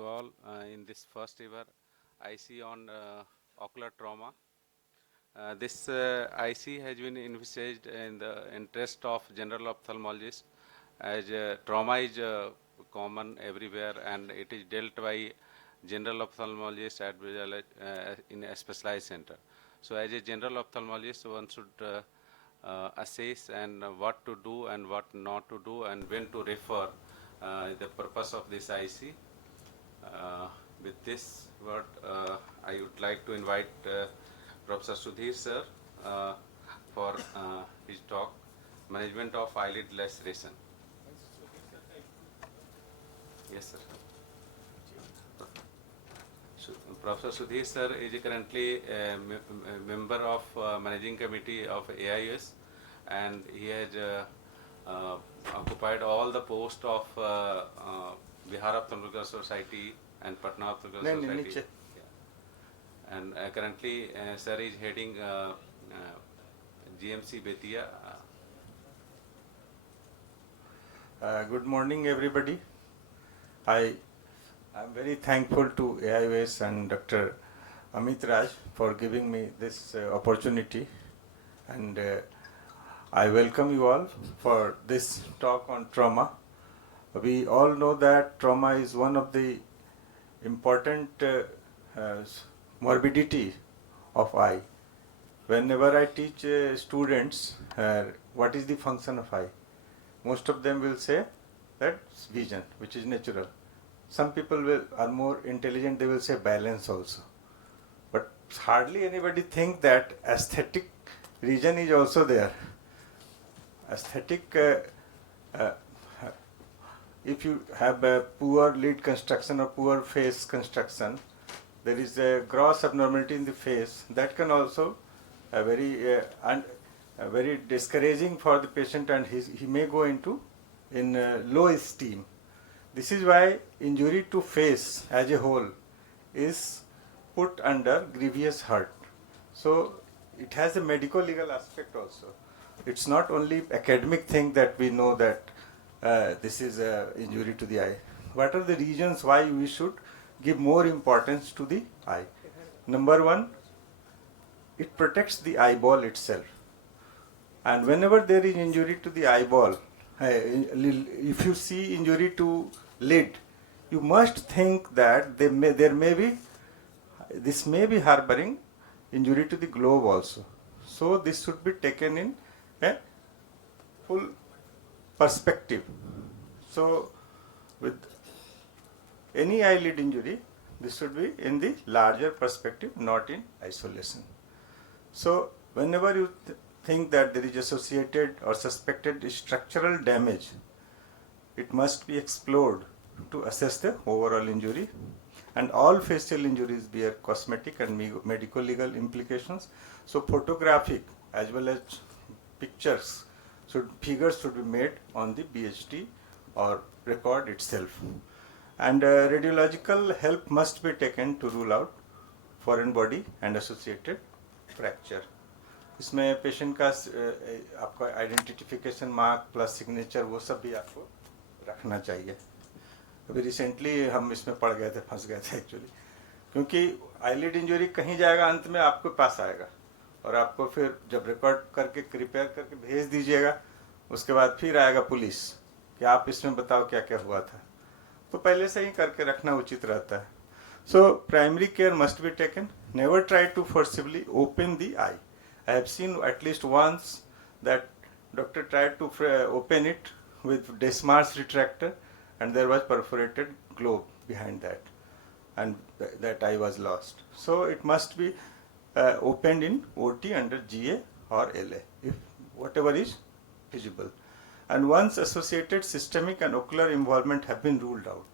you all in this first ever IC on ocular trauma. This IC has been envisaged in the interest of general ophthalmologists, as trauma is common everywhere and it is dealt by general ophthalmologist as well as in a specialized center. So as a general ophthalmologist, one should assess and what to do and what not to do and when to refer the purpose of this IC. With this word, I would like to invite Professor Sudhir sir for his talk, Management of Eyelid Laceration. Yes, sir. So, Professor Sudhir sir is currently a member of Managing Committee of AIOS, and he has occupied all the posts of Bihar Ophthalmical Society and Patna Ophthalmical Society. Yeah. And currently, sir is heading GMC Betia. Good morning, everybody. I'm very thankful to AIOS and Dr. Amit Raj for giving me this opportunity, and I welcome you all for this talk on trauma. We all know that trauma is one of the important morbidity of eye. Whenever I teach students what is the function of eye, most of them will say that vision, which is natural. Some people are more intelligent, they will say balance also. But hardly anybody think that aesthetic region is also there. Aesthetic, if you have a poor lid construction or poor face construction, there is a gross abnormality in the face that can also very discouraging for the patient, and he may go into low esteem. This is why injury to face as a whole is put under grievous hurt. So it has a medico-legal aspect also. It's not only academic thing that we know that this is an injury to the eye. What are the reasons why we should give more importance to the eye? Number one, it protects the eyeball itself. And whenever there is injury to the eyeball, if you see injury to lid, you must think that this may be harboring injury to the globe also. So this should be taken in a full perspective. So with any eyelid injury, this should be in the larger perspective, not in isolation. So whenever you think that there is associated or suspected structural damage, it must be explored to assess the overall injury. And all facial injuries bear cosmetic and medico-legal implications. So photographic as well as figures should be made on the BHT or record itself. And radiological help must be taken to rule out foreign body and associated fracture. इसमें patient का आपका identification mark plus signature वो सब भी आपको रखना चाहिए. अभी रिसेंटली हम इसमें पड़ गए थे, फंस गए थे एक्चुअली, क्योंकि आईलिड इंजरी कहीं जाएगा, अंत में आपके पास आएगा और आपको फिर जब रिकॉर्ड करके रिपेयर करके भेज दीजिएगा, उसके बाद फिर आएगा पुलिस कि आप इसमें बताओ क्या क्या हुआ था. तो पहले से ही करके रखना उचित रहता है. So primary care must be taken. Never try to forcibly open the eye. I have seen at least once that doctor tried to open it with Desmar's retractor, and there was perforated globe behind that, and that eye was lost. So it must be opened in OT under GA or LA, if whatever is feasible. And once associated systemic and ocular involvement have been ruled out.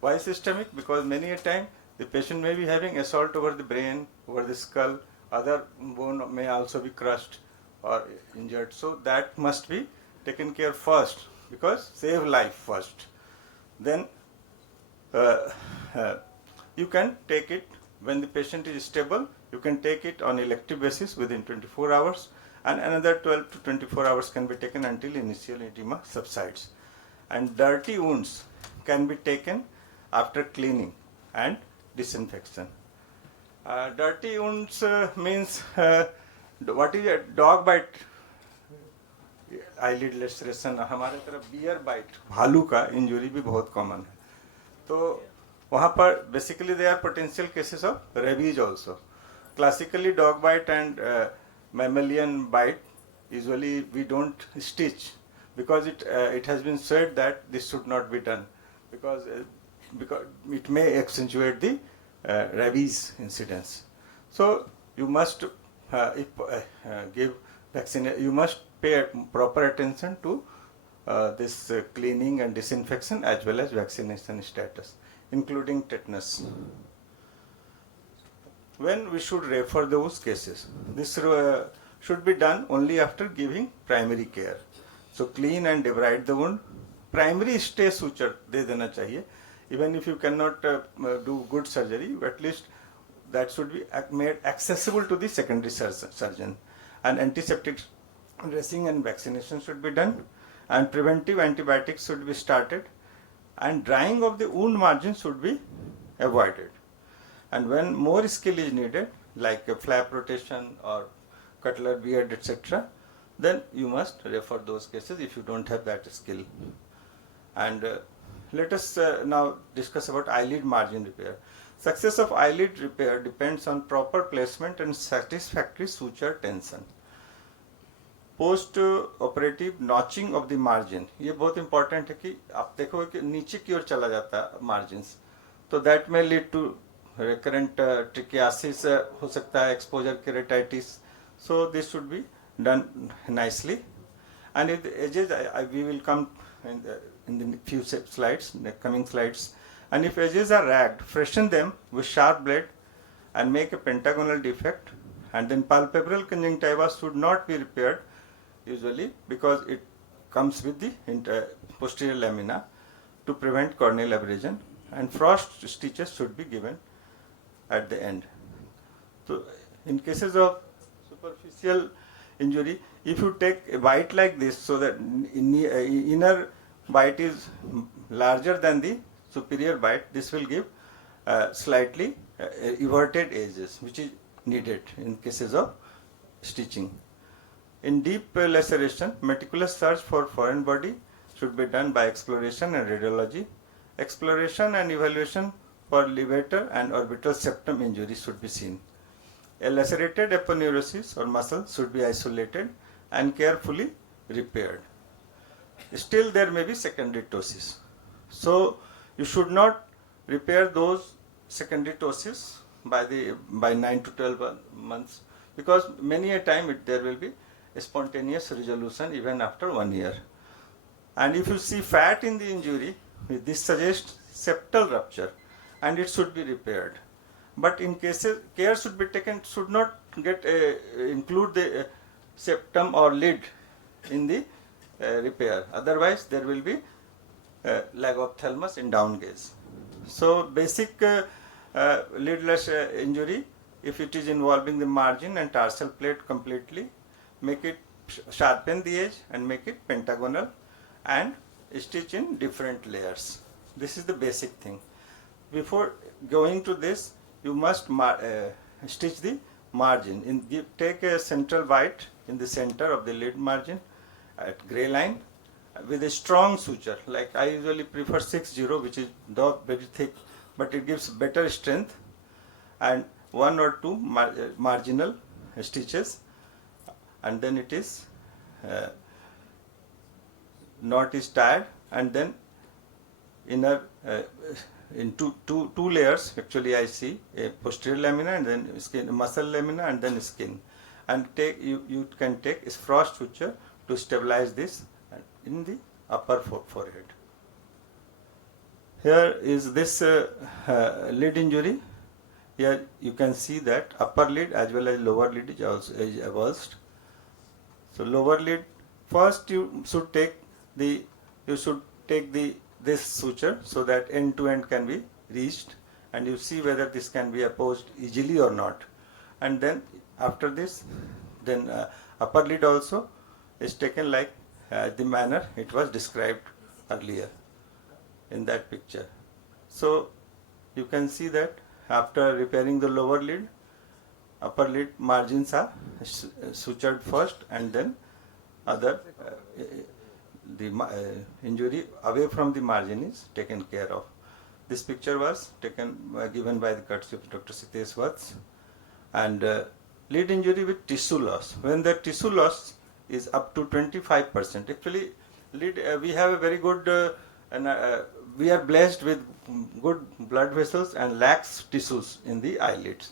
Why systemic? Because many a time the patient may be having assault over the brain, over the skull. Other bone may also be crushed or injured. So that must be taken care first, because save life first. Then you can take it when the patient is stable. You can take it on elective basis within 24 hours, and another 12 to 24 hours can be taken until initial edema subsides. And dirty wounds can be taken after cleaning. and disinfection. Dirty wounds means what is a dog bite, eyelid laceration. हमारे तरफ beer bite, भालू का injury भी बहुत common है. तो वहाँ पर basically they are potential cases of rabies also. Classically, dog bite and mammalian bite, usually we don't stitch because it has been said that this should not be done because it may accentuate the rabies incidence. So you must give vaccine. You must pay proper attention to this cleaning and disinfection as well as vaccination status, including tetanus. When we should refer those cases, this should be done only after giving primary care. So clean and debride the wound. Primary stay suture दे देना चाहिए. Even if you cannot do good surgery, at least that should be made accessible to the secondary surgeon. And antiseptic dressing and vaccination should be done. And preventive antibiotics should be started. And drying of the wound margin should be avoided. And when more skill is needed, like a flap rotation or cutler beard, etc., then you must refer those cases if you don't have that skill. And let us now discuss about eyelid margin repair. Success of eyelid repair depends on proper placement and satisfactory suture tension. Post operative notching of the margin, ये बहुत important है कि आप देखोगे कि नीचे की ओर चला जाता है मार्जिन्स, तो दैट में लीड टू recurrent trichiasis हो सकता है, exposure keratitis. So this should be done nicely. And if the edges, we will come in the few slides, the coming slides. And if edges are ragged, freshen them with sharp blade and make a pentagonal defect. And then palpebral conjunctiva should not be repaired usually because it comes with the posterior lamina to prevent corneal abrasion. And frost stitches should be given at the end. So in cases of superficial injury, if you take a bite like this, so that inner bite is larger than the superior bite, this will give slightly everted edges, which is needed in cases of stitching. In deep laceration, meticulous search for foreign body should be done by exploration and radiology. Exploration and evaluation for levator and orbital septum injury should be seen. A lacerated aponeurosis or muscle should be isolated and carefully repaired. Still there may be secondary ptosis. So you should not repair those secondary ptosis by 9 to 12 months because many a time there will be a spontaneous resolution even after 1 year. And if you see fat in the injury, this suggests septal rupture and it should be repaired. But in cases, care should be taken, should not include the septum or lid in the repair. Otherwise, there will be lag ophthalmos in down gaze. So, basic lidless injury, if it is involving the margin and tarsal plate completely, make it sharpen the edge and make it pentagonal and stitch in different layers. This is the basic thing. Before going to this, you must stitch the margin. Take a central bite in the center of the lid margin at gray line with a strong suture. Like I usually prefer 6-0, which is very thick, but it gives better strength, and 1 or 2 marginal stitches, and then it is knot is tied, and then inner in two layers. Actually, I see a posterior lamina and then skin, muscle lamina and then skin, and you can take a frost suture to stabilize this in the upper forehead. Here is this lid injury. Here you can see that upper lid as well as lower lid is also avulsed. So lower lid, first you should take this suture so that end to end can be reached, and you see whether this can be opposed easily or not. And then after this, then upper lid also is taken like the manner it was described earlier in that picture. So you can see that after repairing the lower lid, upper lid margins are sutured first, and then other injury away from the margin is taken care of. This picture was taken given by the courtesy of Dr. Sitesh Vats. And lid injury with tissue loss, when the tissue loss is up to 25%. Actually, lid we have a very good we are blessed with good blood vessels and lax tissues in the eyelids,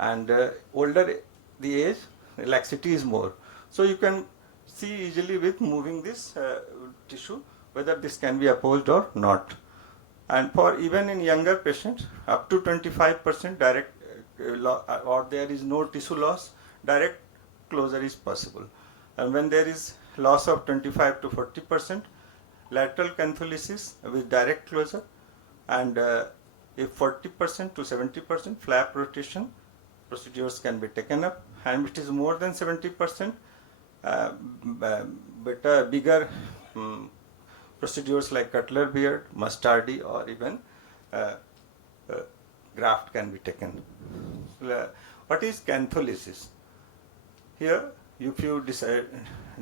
and older the age, laxity is more. So you can see easily with moving this tissue whether this can be opposed or not. And for even in younger patients, up to 25% direct or there is no tissue loss, direct closure is possible. And when there is loss of 25 to 40%, lateral cantholisis with direct closure, and if 40% to 70% flap rotation procedures can be taken up, and if it is more than 70%, bigger procedures like cutler beard, mustardy, or even graft can be taken. What is cantholysis? Here, if you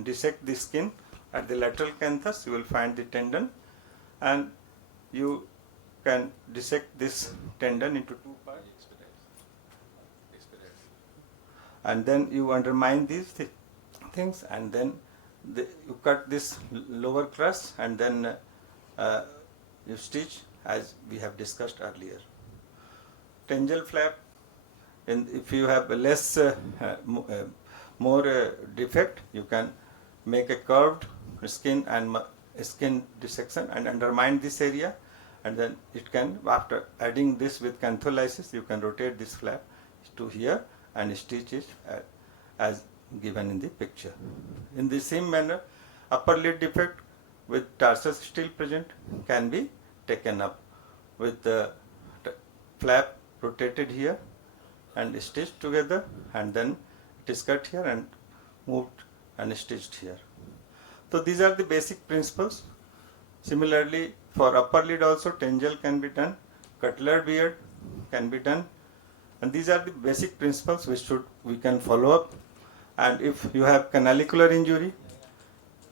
dissect the skin at the lateral canthus, you will find the tendon, and you can dissect this tendon into two parts. And then you undermine these things, and then you cut this lower crust, and then you stitch as we have discussed earlier. Tangel flap, and if you have less more defect, you can make a curved skin and skin dissection and undermine this area, and then it can, after adding this with cantholysis, you can rotate this flap to here and stitch it as given in the picture. In the same manner, upper lid defect with tarsus still present can be taken up with the flap rotated here and stitched together, and then it is cut here and moved and stitched here. So these are the basic principles. Similarly, for upper lid also, tangel can be done, cutler beard can be done, and these are the basic principles which we can follow up. And if you have canalicular injury,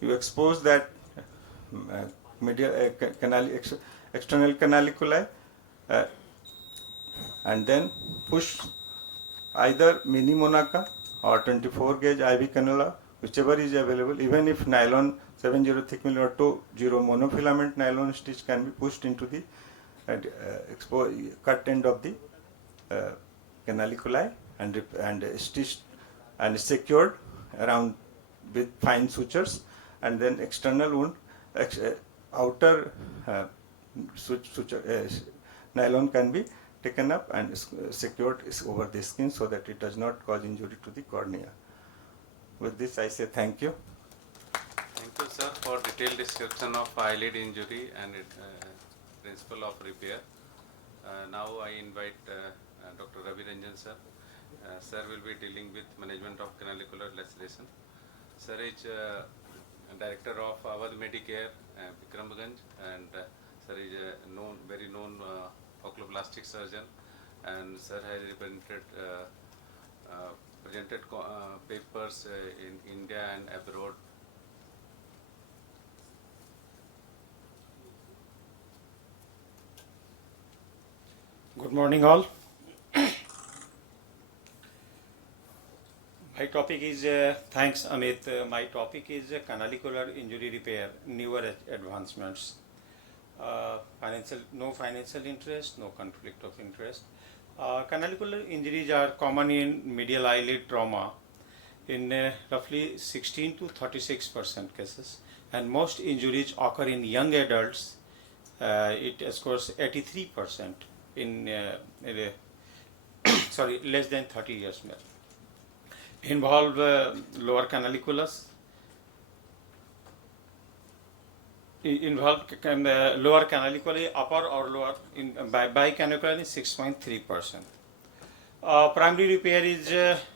you expose that external canaliculi and then push either mini monaca or 24 gauge IV cannula, whichever is available. Even if nylon 70 thick millimeter or 20 monofilament nylon stitch can be pushed into the cut end of the canaliculi and stitched and secured around with fine sutures, and then external wound, outer suture nylon can be taken up and secured over the skin so that it does not cause injury to the cornea. With this, I say thank you. Thank you, sir, for detailed description of eyelid injury and principle of repair. Now I invite Dr. Ravi Ranjan, sir. Sir will be dealing with management of canalicular laceration. Sir is director of Awadh Medicare, Bikramganj, and sir is a very known oculoplastic surgeon, and sir has presented papers in India and abroad. Good morning all. My topic is, thanks Amit, my topic is canalicular injury repair, newer advancements. No financial interest, no conflict of interest. Canalicular injuries are common in medial eyelid trauma in roughly 16 to 36% cases, and most injuries occur in young adults. It scores 83% in less than 30 years male. Involve lower canaliculus, lower canaliculi, upper or lower, by canaliculi 6.3%. Primary repair is,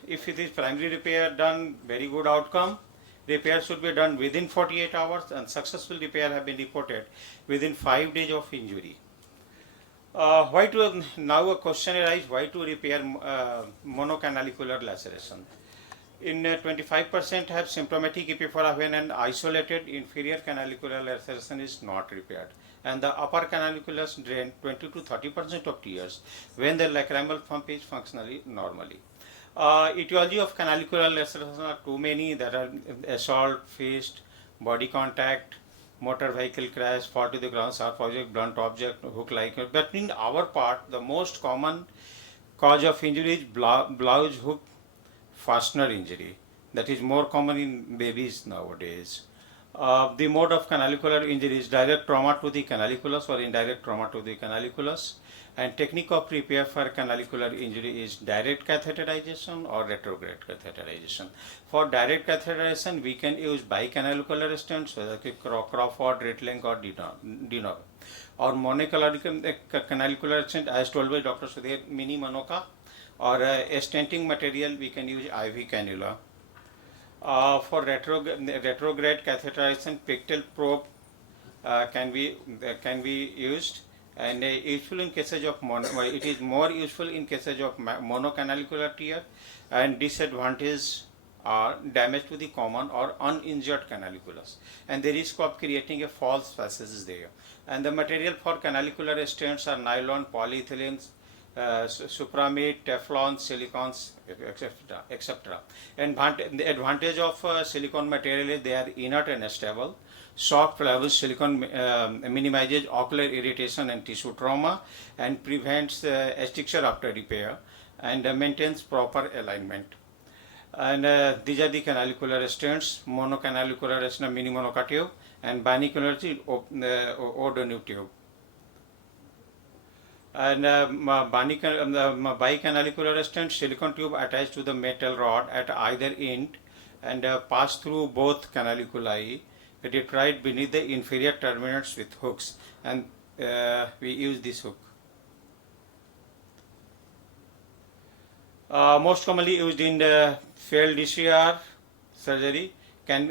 if it is primary repair done, very good outcome. Repair should be done within 48 hours, and successful repair have been reported within 5 days of injury. Why to now a question arises, why to repair monocanalicular laceration? In 25% have symptomatic epiphora when an isolated inferior canalicular laceration is not repaired, and the upper canaliculus drain 20 to 30% of tears when the lacrimal pump is functionally normally. Etiology of canalicular laceration are too many. There are assault, fist, body contact, motor vehicle crash, fall to the ground, sharp object, blunt object, hook-like. But in our part, the most common cause of injury is blouse hook fastener injury. That is more common in babies nowadays. The mode of canalicular injury is direct trauma to the canaliculus or indirect trauma to the canaliculus. And technique of repair for canalicular injury is direct catheterization or retrograde catheterization. For direct catheterization, we can use bicanalicular stents, whether Crawford, Rittling or Dino. Or monocanalicular stent, as told by Dr. Sudhir, mini Manoka, or a stenting material, we can use IV cannula. For retrograde catheterization, pictal probe can be used, and useful in cases of it is more useful in cases of monocanalicular tear, and disadvantage are damage to the common or uninjured canaliculus, and the risk of creating a false passage is there. And the material for canalicular stents are nylon, polyethylene, Supramate, Teflon, silicons, etc. And the advantage of silicone material is they are inert and stable. Soft pliable silicone minimizes ocular irritation and tissue trauma and prevents stricture after repair and maintains proper alignment. And these are the canalicular stents: monocanalicular stents, mini Monoca tube, and binocular O'Donoghue tube. And bicanalicular stent, silicone tube attached to the metal rod at either end and pass through both canaliculi. It is tied beneath the inferior terminals with hooks, and we use this hook. Most commonly used in failed DCR surgery, can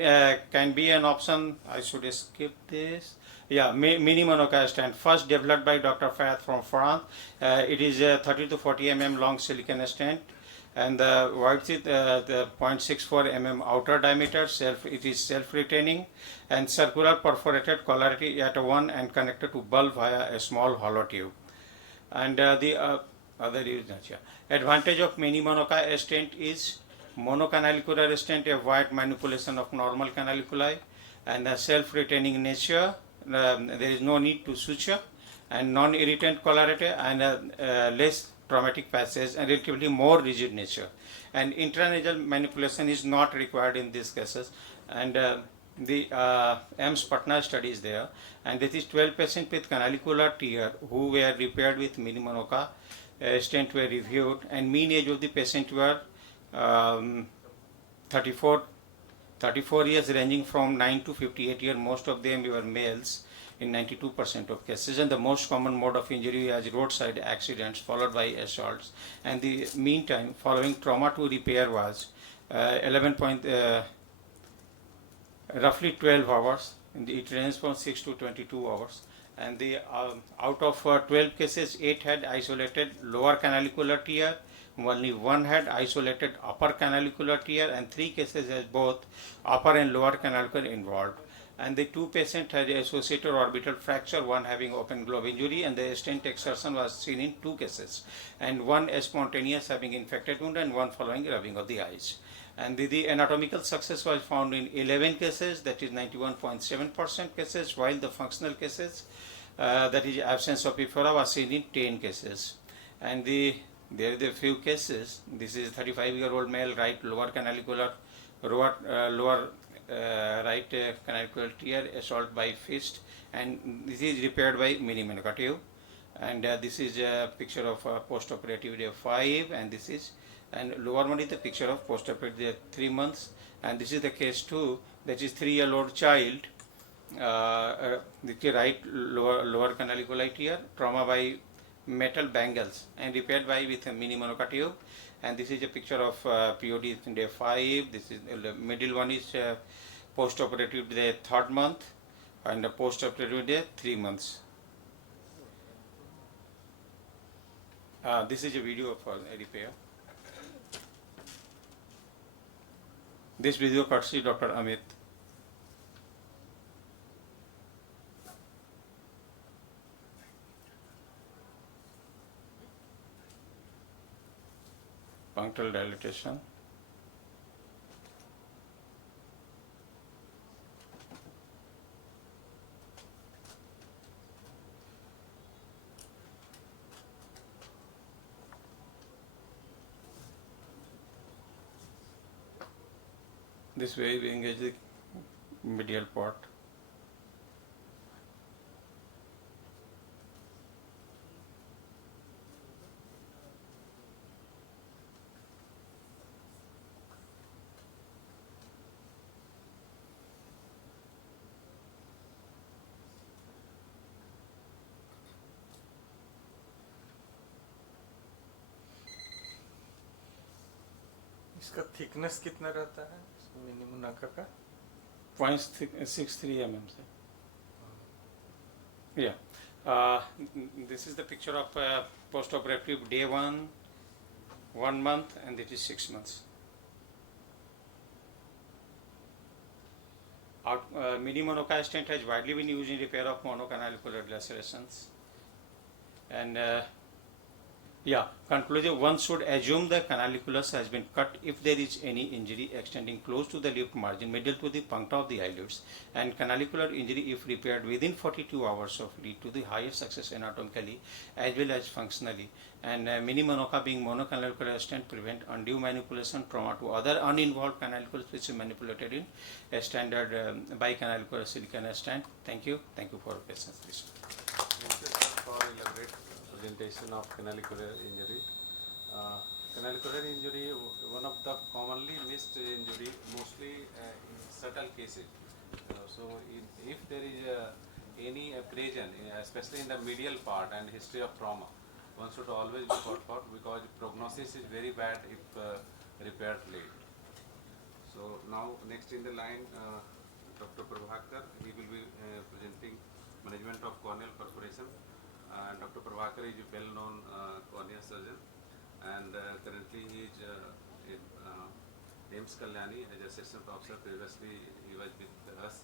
be an option. I should skip this. Yeah, mini Monoca stent, first developed by Dr. Fayad from France. It is a 30 to 40 mm long silicon stent, and the width is the 0.64 mm outer diameter. It is self-retaining and circular perforated collarity at one and connected to bulb via a small hollow tube. And the other advantage of mini Monoca stent is monocanalicular stent avoid manipulation of normal canaliculi, and self-retaining nature. There is no need to suture, and non-irritant collarity, and less traumatic passage, and relatively more rigid nature. And intranasal manipulation is not required in these cases. And the AIMS Patna study is there, and this is 12 patients with canalicular tear who were repaired with mini Monoca stent were reviewed, and mean age of the patient were 34 years, ranging from 9 to 58 years. Most of them were males in 92% of cases, and the most common mode of injury is roadside accidents followed by assaults, and the mean time following trauma to repair was roughly 12 hours. It ranges from 6 to 22 hours. And the out of 12 cases, 8 had isolated lower canalicular tear, only 1 had isolated upper canalicular tear, and 3 cases has both upper and lower canalicular involved. And the 2 patients had associated orbital fracture, 1 having open glove injury, and the stent exertion was seen in 2 cases, and 1 spontaneous having infected wound, and 1 following rubbing of the eyes. And the anatomical success was found in 11 cases, that is 91.7% cases, while the functional cases, that is absence of epiphora, was seen in 10 cases. And there are a few cases. This is a 35-year-old male, right lower canalicular, lower right canalicular tear, assault by fist, and this is repaired by mini Monoca tube. And this is a picture of post-operative day 5, and this is, and lower one is the picture of post-operative day 3 months, and this is the case 2, that is 3-year-old child, the right lower canalicular tear, trauma by metal bangles, and repaired by with a mini Monoca tube. And this is a picture of POD day 5. This is the middle one is post-operative day 3rd month, and the post-operative day 3 months. This is a video for a repair. This video courtesy Dr. Amit. Punctal dilatation. This way we engage the medial part. इसका thickness कितना रहता है minimum नाका का? 0.63 mm. Yeah. This is the picture of post-operative day 1 month, and it is 6 months. Mini monoca stent has widely been used in repair of monocanalicular lacerations. And conclusion, one should assume the canaliculus has been cut if there is any injury extending close to the lip margin medial to the puncta of the eyelids, and canalicular injury, if repaired within 42 hours, of lead to the higher success anatomically as well as functionally. And mini monoca being monocanalicular stent prevent undue manipulation trauma to other uninvolved canaliculus which is manipulated in a standard bicanalicular silicone stent. Thank you for your patience. Thank you, sir, for elaborate presentation of canalicular injury. Canalicular injury, one of the commonly missed injury, mostly in subtle cases. If there is any abrasion, especially in the medial part and history of trauma, one should always be thoughtful because prognosis is very bad if repaired late. So now next in the line, Dr. Prabhakar, he will be presenting management of corneal perforation. Dr. Prabhakar is a well-known cornea surgeon, and currently he is in AIIMS Kalyani as assistant professor. Previously he was with us.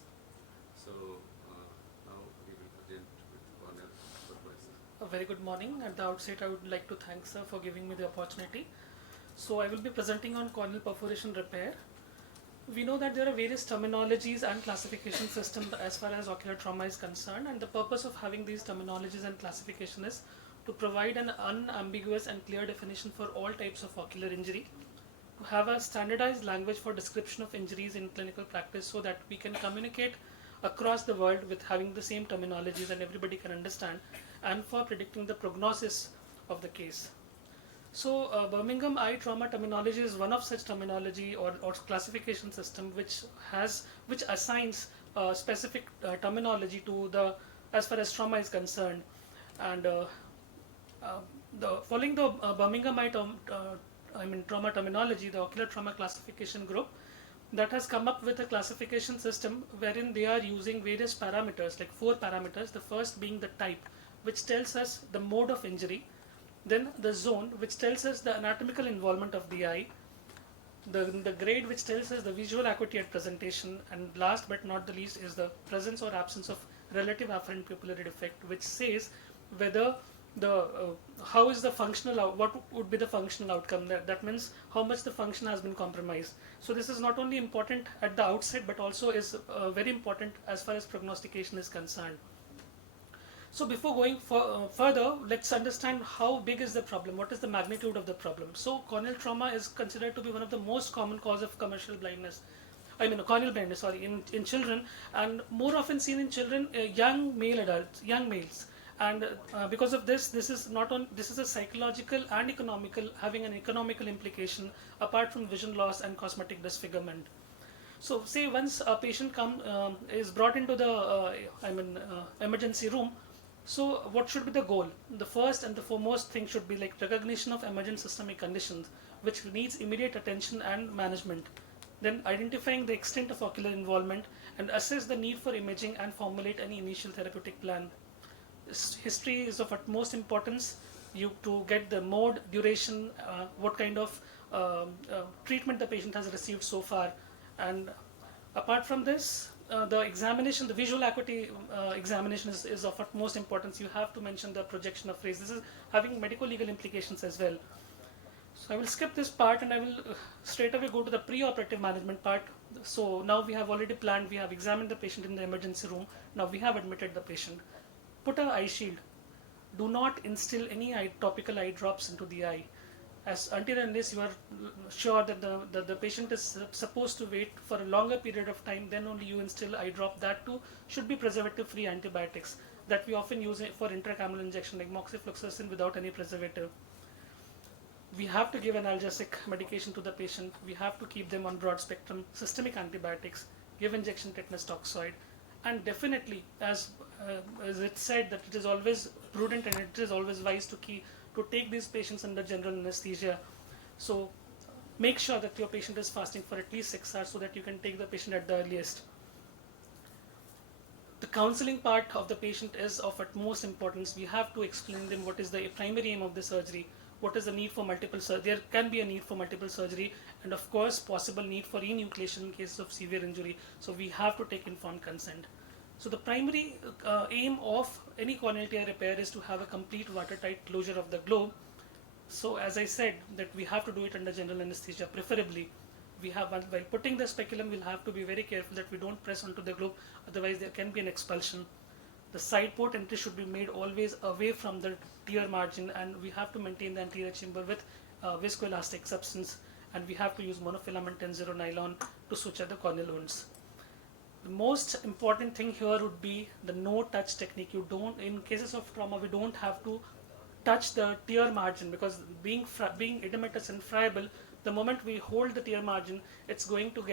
So now he will present with corneal perforation. A very good morning. At the outset, I would like to thank sir for giving me the opportunity. So I will be presenting on corneal perforation repair. We know that there are various terminologies and classification systems as far as ocular trauma is concerned, and the purpose of having these terminologies and classification is to provide an unambiguous and clear definition for all types of ocular injury, to have a standardized language for description of injuries in clinical practice so that we can communicate across the world with having the same terminologies and everybody can understand, and for predicting the prognosis of the case. So Birmingham eye trauma terminology is one of such terminology or classification system which assigns specific terminology to the as far as trauma is concerned, and following the Birmingham eye trauma terminology, the ocular trauma classification group that has come up with a classification system wherein they are using various parameters, like 4 parameters. The first being the type, which tells us the mode of injury. Then the zone, which tells us the anatomical involvement of the eye. The grade, which tells us the visual acuity at presentation. And last but not the least is the presence or absence of relative afferent pupillary defect, which says whether how is the functional, what would be the functional outcome. That means how much the function has been compromised. So this is not only important at the outset, but also is very important as far as prognostication is concerned. So before going further, let's understand how big is the problem, what is the magnitude of the problem. So corneal trauma is considered to be one of the most common cause of commercial blindness, corneal blindness, in children, and more often seen in children, young males. And because of this, this is a psychological and economical, having an economical implication apart from vision loss and cosmetic disfigurement. So say once a patient is brought into the emergency room. So what should be the goal? The first and the foremost thing should be like recognition of emergent systemic conditions which needs immediate attention and management. Then identifying the extent of ocular involvement and assess the need for imaging and formulate any initial therapeutic plan. History is of utmost importance. you to get the mode, duration, what kind of treatment the patient has received so far. And apart from this, the examination, the visual acuity examination is of utmost importance. You have to mention the projection of rays. This is having medical legal implications as well. So I will skip this part and I will straight away go to the pre-operative management part. So now we have already planned, we have examined the patient in the emergency room. Now we have admitted the patient. Put an eye shield. Do not instill any topical eye drops into the eye. Until and unless you are sure that the patient is supposed to wait for a longer period of time, then only you instill eye drop. That too should be preservative-free antibiotics that we often use for intracameral injection like moxifloxacin without any preservative. We have to give analgesic medication to the patient. We have to keep them on broad spectrum systemic antibiotics, give injection tetanus toxoid, and definitely, as it said, that it is always prudent and it is always wise to take these patients under general anesthesia. So make sure that your patient is fasting for at least 6 hours so that you can take the patient at the earliest. The counseling part of the patient is of utmost importance. We have to explain them what is the primary aim of the surgery, what is the need for multiple surgery. There can be a need for multiple surgery, and of course possible need for enucleation in cases of severe injury. So we have to take informed consent. So the primary aim of any corneal tear repair is to have a complete watertight closure of the globe. So as I said, that we have to do it under general anesthesia preferably. While putting the speculum, we'll have to be very careful that we don't press onto the globe, otherwise there can be an expulsion. The side port entry should be made always away from the tear margin, and we have to maintain the anterior chamber with viscoelastic substance, and we have to use monofilament 10-0 nylon to suture the corneal wounds. The most important thing here would be the no-touch technique. In cases of trauma, we don't have to touch the tear margin, because being edematous and friable, the moment we hold the tear margin, it's going to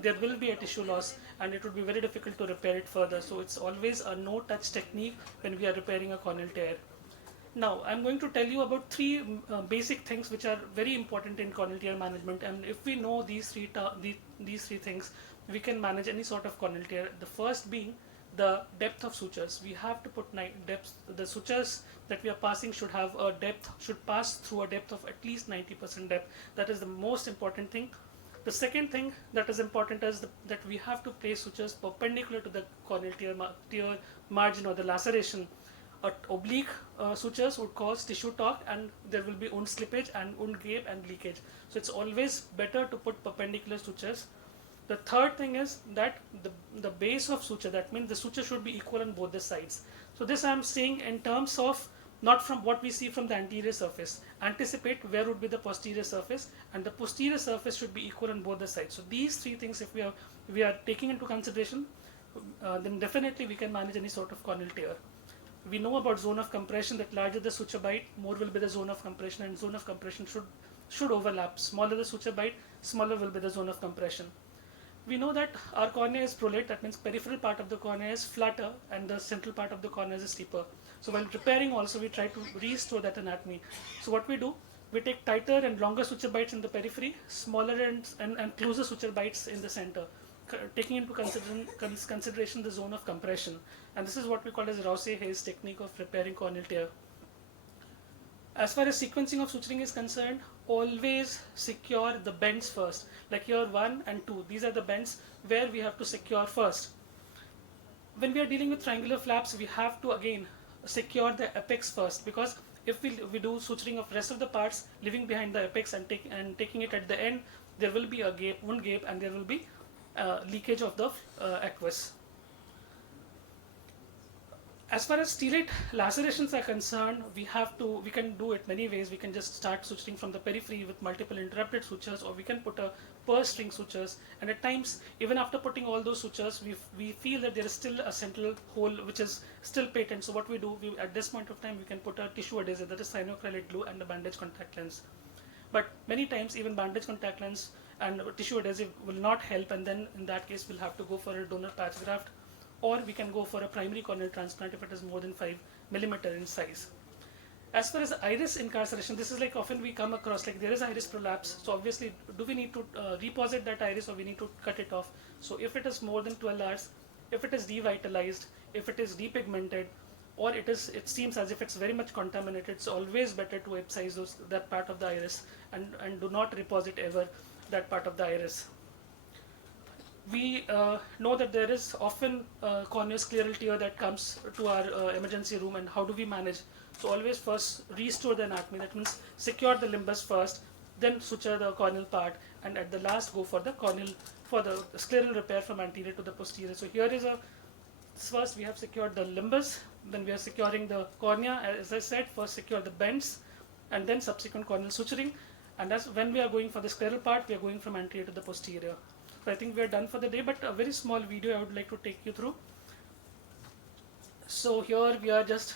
there will be a tissue loss, and it would be very difficult to repair it further. So it's always a no-touch technique when we are repairing a corneal tear. Now, I'm going to tell you about 3 basic things which are very important in corneal tear management, and if we know these three things, we can manage any sort of corneal tear. The first being the depth of sutures. We have to put depth. The sutures that we are passing should pass through a depth of at least 90% depth. That is the most important thing. The second thing that is important is that we have to place sutures perpendicular to the corneal tear margin or the laceration. Oblique sutures would cause tissue torque, and there will be wound slippage and wound gape and leakage. So it's always better to put perpendicular sutures. The third thing is that the base of suture, that means the suture should be equal on both the sides. So this I am saying in terms of not from what we see from the anterior surface. Anticipate where would be the posterior surface, and the posterior surface should be equal on both the sides. So these 3 things, if we are taking into consideration, then definitely we can manage any sort of corneal tear. We know about zone of compression, that larger the suture bite, more will be the zone of compression, and zone of compression should overlap. Smaller the suture bite, smaller will be the zone of compression. We know that our cornea is prolate, that means peripheral part of the cornea is flatter and the central part of the cornea is steeper. So while repairing also, we try to restore that anatomy. So what we do, we take tighter and longer suture bites in the periphery, smaller and closer suture bites in the center, taking into consideration the zone of compression. And this is what we call as Rousseau-Hayes technique of repairing corneal tear. As far as sequencing of suturing is concerned, always secure the bends first. Like here 1 and 2, these are the bends where we have to secure first. When we are dealing with triangular flaps, we have to again secure the apex first, because if we do suturing of rest of the parts, leaving behind the apex and taking it at the end, there will be a wound gape, and there will be leakage of the aqueous. As far as stellate lacerations are concerned, we can do it many ways. We can just start suturing from the periphery with multiple interrupted sutures, or we can put a purse string sutures. And at times, even after putting all those sutures, we feel that there is still a central hole which is still patent. So what we do, at this point of time, we can put a tissue adhesive, that is cyanoacrylate glue, and a bandage contact lens. But many times, even bandage contact lens and tissue adhesive will not help, and then in that case, we'll have to go for a donor patch graft, or we can go for a primary corneal transplant if it is more than 5 millimeter in size. As far as iris incarceration, this is like often we come across, like there is iris prolapse. So obviously, do we need to reposit that iris, or we need to cut it off? So if it is more than 12 hours, if it is devitalized, if it is depigmented, or it seems as if it's very much contaminated, it's always better to excise that part of the iris, and do not reposit ever that part of the iris. We know that there is often corneal scleral tear that comes to our emergency room, and how do we manage? So always first restore the anatomy. That means secure the limbus first, then suture the corneal part, and at the last go for the scleral repair from anterior to the posterior. So here is first we have secured the limbus, then we are securing the cornea. As I said, first secure the bends, and then subsequent corneal suturing. And as when we are going for the scleral part, we are going from anterior to the posterior. So I think we are done for the day, but a very small video I would like to take you through. So here we are just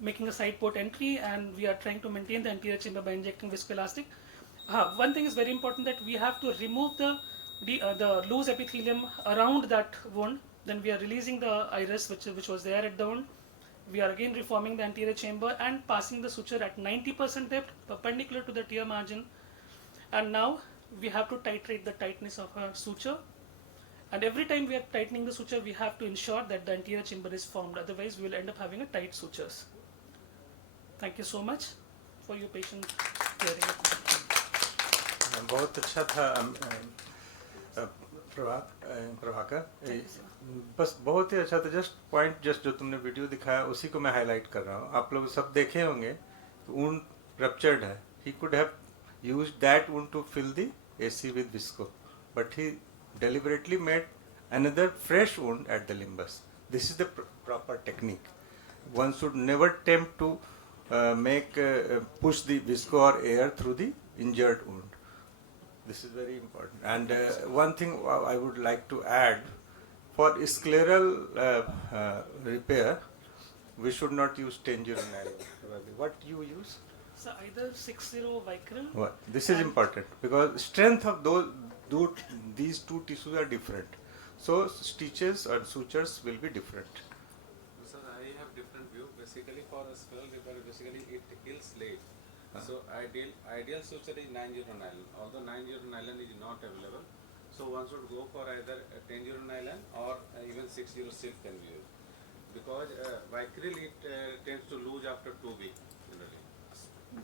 making a side port entry, and we are trying to maintain the anterior chamber by injecting viscoelastic. One thing is very important, that we have to remove the loose epithelium around that wound. Then we are releasing the iris which was there at the wound. We are again reforming the anterior chamber and passing the suture at 90% depth perpendicular to the tear margin. And now we have to titrate the tightness of our suture. And every time we are tightening the suture, we have to ensure that the anterior chamber is formed. Otherwise, we will end up having a tight sutures. Thank you so much for your patient hearing. बहुत अच्छा था प्रभाकर, बस बहुत ही अच्छा था. Just जो तुमने video दिखाया उसी को मैं हाईलाइट कर रहा हूँ. आप लोग सब देखे होंगे wound ruptured है. He could have used that wound to fill the AC with visco, but he deliberately made another fresh wound at the limbus. This is the proper technique. One should never attempt to push the visco or air through the injured wound. This is very important. And one thing I would like to add, for scleral repair, we should not use 10-0 narrow. What you use? So either 6-0 Vicryl. This is important because strength of these two tissues are different. So stitches and sutures will be different. So I have different view. Basically for a scleral repair, basically it heals late. So ideal suture is 9-0 nylon. Although 9-0 nylon is not available, so one should go for either 10-0 nylon or even 6-0 silk can be used. Because Vicryl it tends to lose after 2 weeks generally.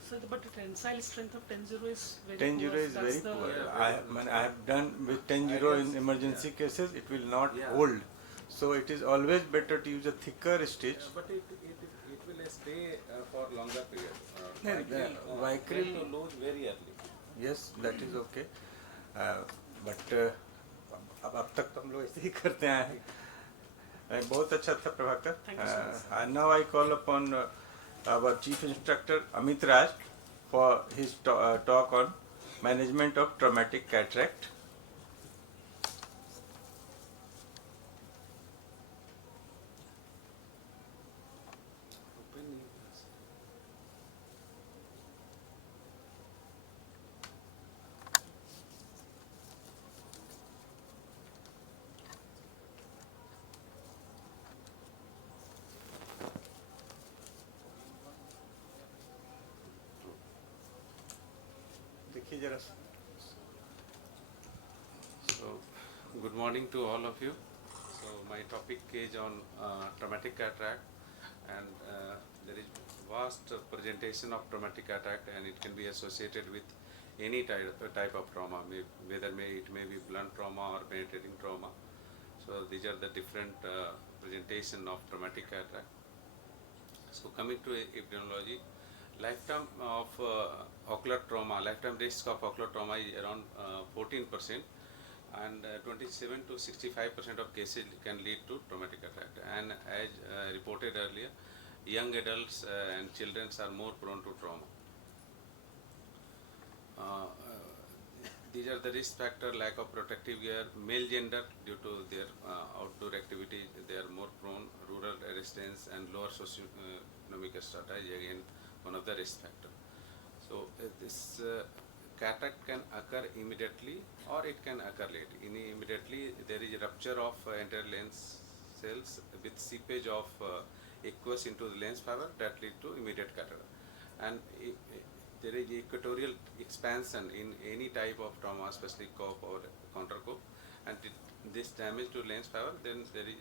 So, but the tensile strength of 10-0 is very 10-0 poor. is very poor. I have done with 10-0 in emergency cases. It will not hold. So it is always better to use a thicker stitch. But it will stay for longer period. Vicryl to lose very early. Yes, that is okay. But अब तक तो हम लोग ऐसे ही करते हैं. बहुत अच्छा था Prabhakar. And now I call upon our chief instructor Amit Raj for his talk on management of traumatic cataract. So, good morning to all of you. So, my topic is on traumatic cataract, and there is vast presentation of traumatic cataract, and it can be associated with any type of trauma, whether it may be blunt trauma or penetrating trauma. So, these are the different presentation of traumatic cataract. So, coming to epidemiology, lifetime of ocular trauma, lifetime risk of ocular trauma is around 14%, and 27 to 65% of cases can lead to traumatic cataract. And as reported earlier, young adults and children are more prone to trauma. These are the risk factor: lack of protective gear, male gender due to their outdoor activity, they are more prone, rural residents and lower socioeconomic strata is again one of the risk factor. So this cataract can occur immediately or it can occur late. Immediately there is a rupture of anterior lens cells with seepage of aqueous into the lens fiber that lead to immediate cataract. And there is equatorial expansion in any type of trauma, especially COP or counterCOP, and this damage to lens fiber, then there is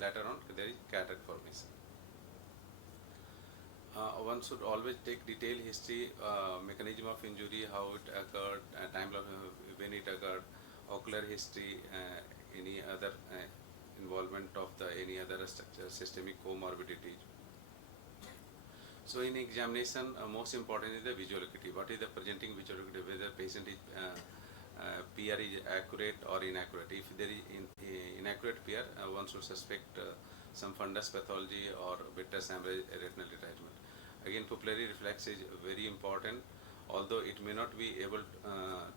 later on there is cataract formation. One should always take detailed history, mechanism of injury, how it occurred, time of when it occurred, ocular history, any other involvement of the any other structure, systemic comorbidities. So in examination, most important is the visual acuity. What is the presenting visual acuity? Whether patient is PR is accurate or inaccurate. If there is inaccurate PR, one should suspect some fundus pathology or vitreous hemorrhage, retinal detachment. Again, pupillary reflex is very important. Although it may not be able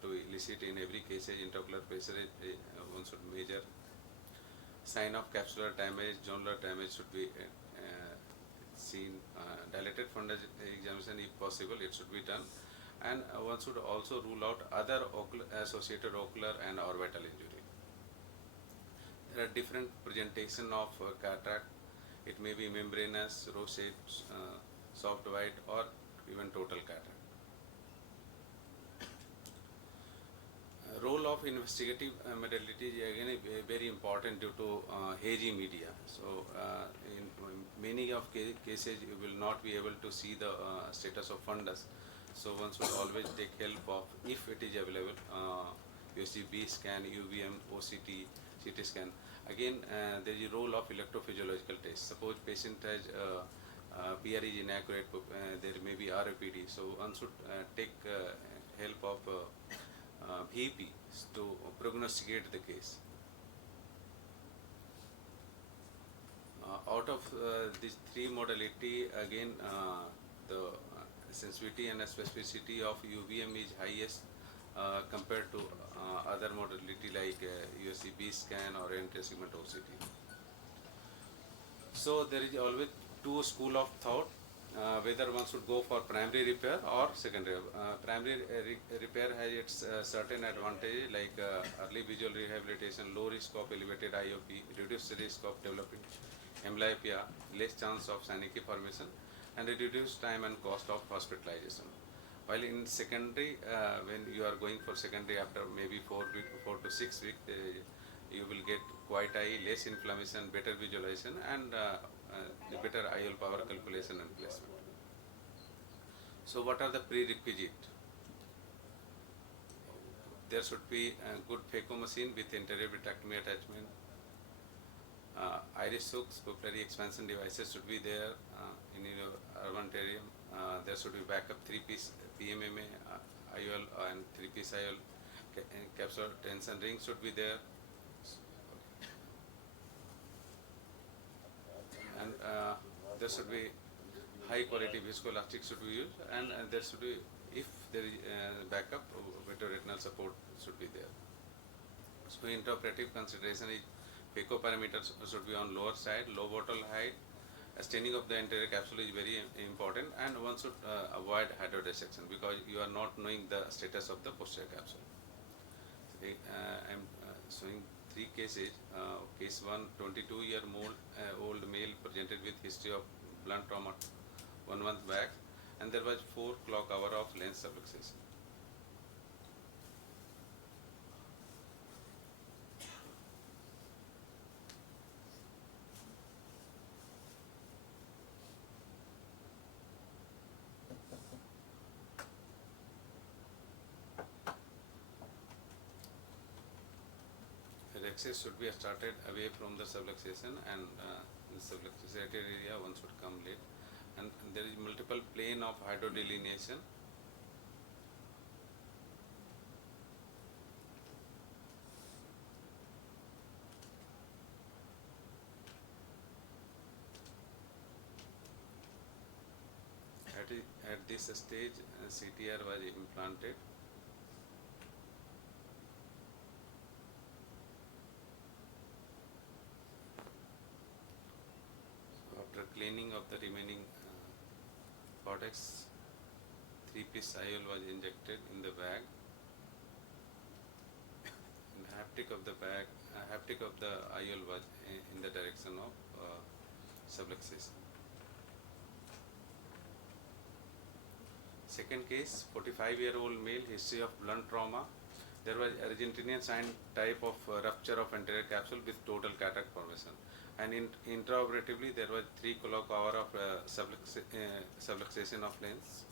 to elicit in every case intraocular pressure, one should measure. Sign of capsular damage, zonular damage should be seen. Dilated fundus examination, if possible, it should be done. And one should also rule out other associated ocular and orbital injury. There are different presentation of cataract. It may be membranous, row-shaped, soft white, or even total cataract. Role of investigative modality is again very important due to hazy media. So in many of cases you will not be able to see the status of fundus. So one should always take help of, if it is available, USG-B scan, UVM, OCT, CT scan. Again, there is a role of electrophysiological test. Suppose patient has PR is inaccurate, there may be RAPD. So one should take help of VP to prognosticate the case. Out of these three modality, again the sensitivity and specificity of UVM is highest compared to other modality like USG-B scan or entry segment OCT. So there is always two school of thought. Whether one should go for primary repair or secondary. Primary repair has its certain advantage like early visual rehabilitation, low risk of elevated IOP, reduced risk of developing amblyopia, less chance of synecdoche formation, and a reduced time and cost of hospitalization. While in secondary, when you are going for secondary after maybe 4 to 6 weeks, you will get quite eye, less inflammation, better visualization, and the better IOL power calculation and placement. So what are the prerequisites? There should be a good phaco machine with anterior vitrectomy attachment. Iris hooks, pupillary expansion devices should be there in your armamentarium. There should be backup 3-piece PMMA IOL and 3-piece IOL. Capsular tension ring should be there. And there should be high quality viscoelastic should be used, and there should be, if there is backup, vitreoretinal support should be there. So intraoperative consideration is phaco parameters should be on lower side, low bottle height. Staining of the anterior capsule is very important, and one should avoid hydrodissection because you are not knowing the status of the posterior capsule. So, I am showing 3 cases. Case 1, 22-year-old male presented with history of blunt trauma 1 month back, and there was 4 clock hour of lens subluxation. Rexus should be started away from the subluxation, and the subluxated area one should come late. And there is multiple plane of hydrodelineation. At this stage, CTR was implanted. After cleaning of the remaining cortex, 3-piece IOL was injected in the bag. And haptic of the bag, haptic of the IOL was in the direction of subluxation. Second case, 45-year-old male, history of blunt trauma. There was Argentinian sign type of rupture of anterior capsule with total cataract formation. And intraoperatively, there was 3 clock hour of subluxation of lens.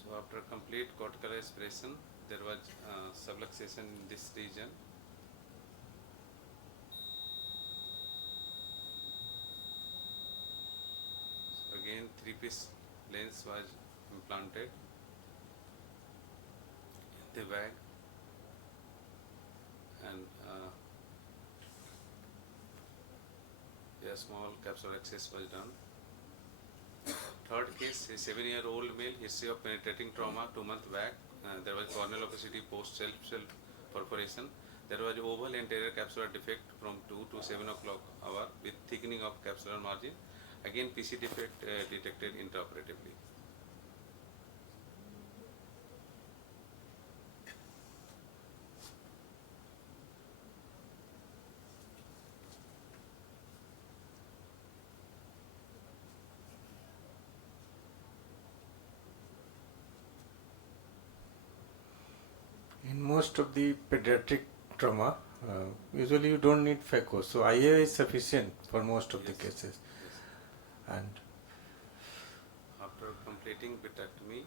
So after complete cortical aspiration, there was subluxation in this region. So again, 3-piece lens was implanted in the bag, and a small capsular access was done. Third case, a 7-year-old male, history of penetrating trauma, 2 months back. There was corneal opacity post cell perforation. There was oval anterior capsular defect from 2 to 7 o'clock hour with thickening of capsular margin. Again, PC defect detected intraoperatively. In most of the pediatric trauma, usually you don't need phaco, so IA is sufficient for most of the Yes. cases. Yes. And After completing vitrectomy,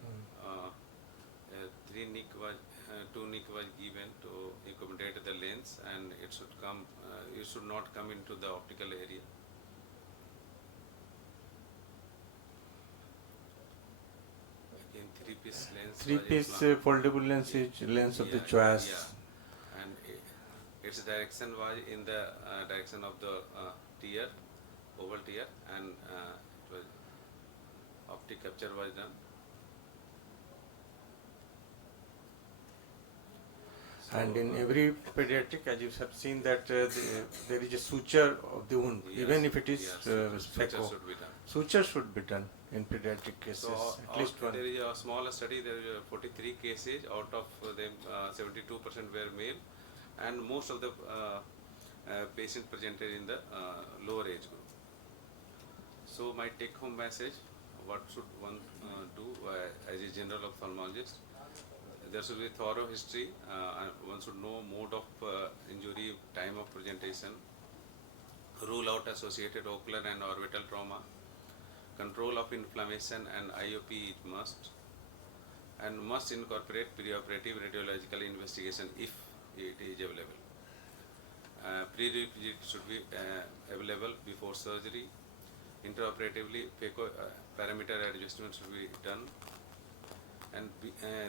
2 nick was given to accommodate the lens, and it should come. You should not come into the optical area. Again, 3-piece lens. was 3-piece implanted. foldable lens is lens of the Yeah, choice. yeah. And its direction was in the direction of the tear, oval tear, and it was optic capture was done. And So, in every pediatric, as you have seen, that there is a suture of the wound, yes, even if it is yes, phaco. suture should be done. Suture should be done in pediatric cases, So at least one. there is a small study. There is 43 cases. Out of them, 72% were male, and most of the patients presented in the lower age group. So my take-home message: what should one do as a general ophthalmologist? There should be thorough history. One should know mode of injury, time of presentation, rule out associated ocular and orbital trauma, control of inflammation and IOP is must, and must incorporate preoperative radiological investigation if it is available. Prerequisite should be available before surgery. Intraoperatively, parameter adjustment should be done, and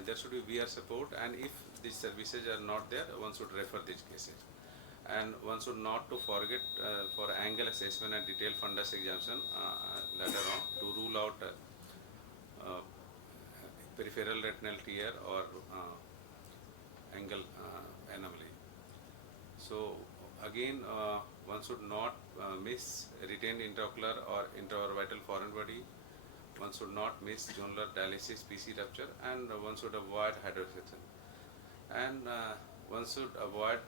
there should be VR support, and if these services are not there, one should refer these cases. And one should not to forget for angle assessment and detailed fundus examination later on to rule out peripheral retinal tear or angle anomaly. So again, one should not miss retained intraocular or intraorbital foreign body. One should not miss jugular dialysis, PC rupture, and one should avoid hydroception. And one should avoid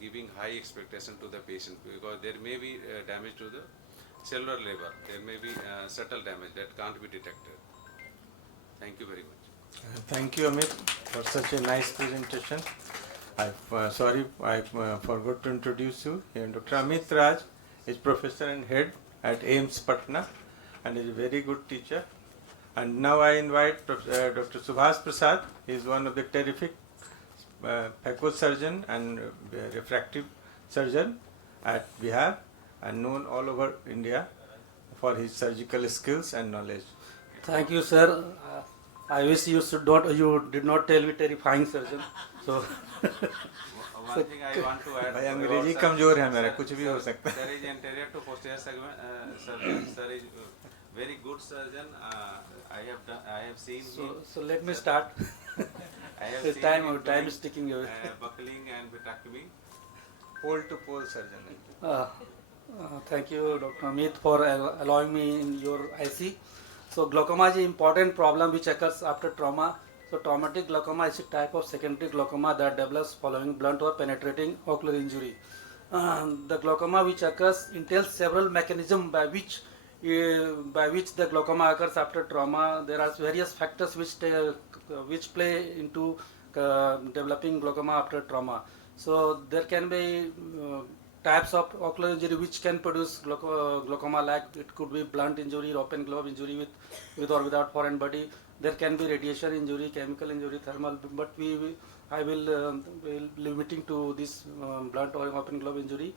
giving high expectation to the patient, because there may be damage to the cellular level. There may be subtle damage that can't be detected. Thank you very much. Thank you, Amit, for such a nice presentation. I forgot to introduce you. Dr. Amit Raj is professor and head at AIIMS Patna and is a very good teacher. And now I invite Dr. Subhas Prasad. He is one of the terrific phaco surgeon and refractive surgeon at Bihar and known all over India for his surgical skills and knowledge. Thank you, sir. I wish you did not tell me terrifying surgeon. So One thing I want to add. भाई अंग्रेजी कमजोर है मेरा, कुछ भी हो सकता है. There is anterior to posterior segment surgery. Sir is very good surgeon. I have seen him. So let me Sir, start. I have It's seen time him time doing is ticking away. buckling and vitrectomy. Pole to pole surgeon. Thank you, Dr. Amit, for allowing me in your IC. So glaucoma is an important problem which occurs after trauma. So traumatic glaucoma is a type of secondary glaucoma that develops following blunt or penetrating ocular injury. The glaucoma which occurs entails several mechanisms by which the glaucoma occurs after trauma. There are various factors which play into developing glaucoma after trauma. So there can be types of ocular injury which can produce glaucoma, like it could be blunt injury, open globe injury with or without foreign body. There can be radiation injury, chemical injury, thermal, but I will limiting to this blunt or open globe injury.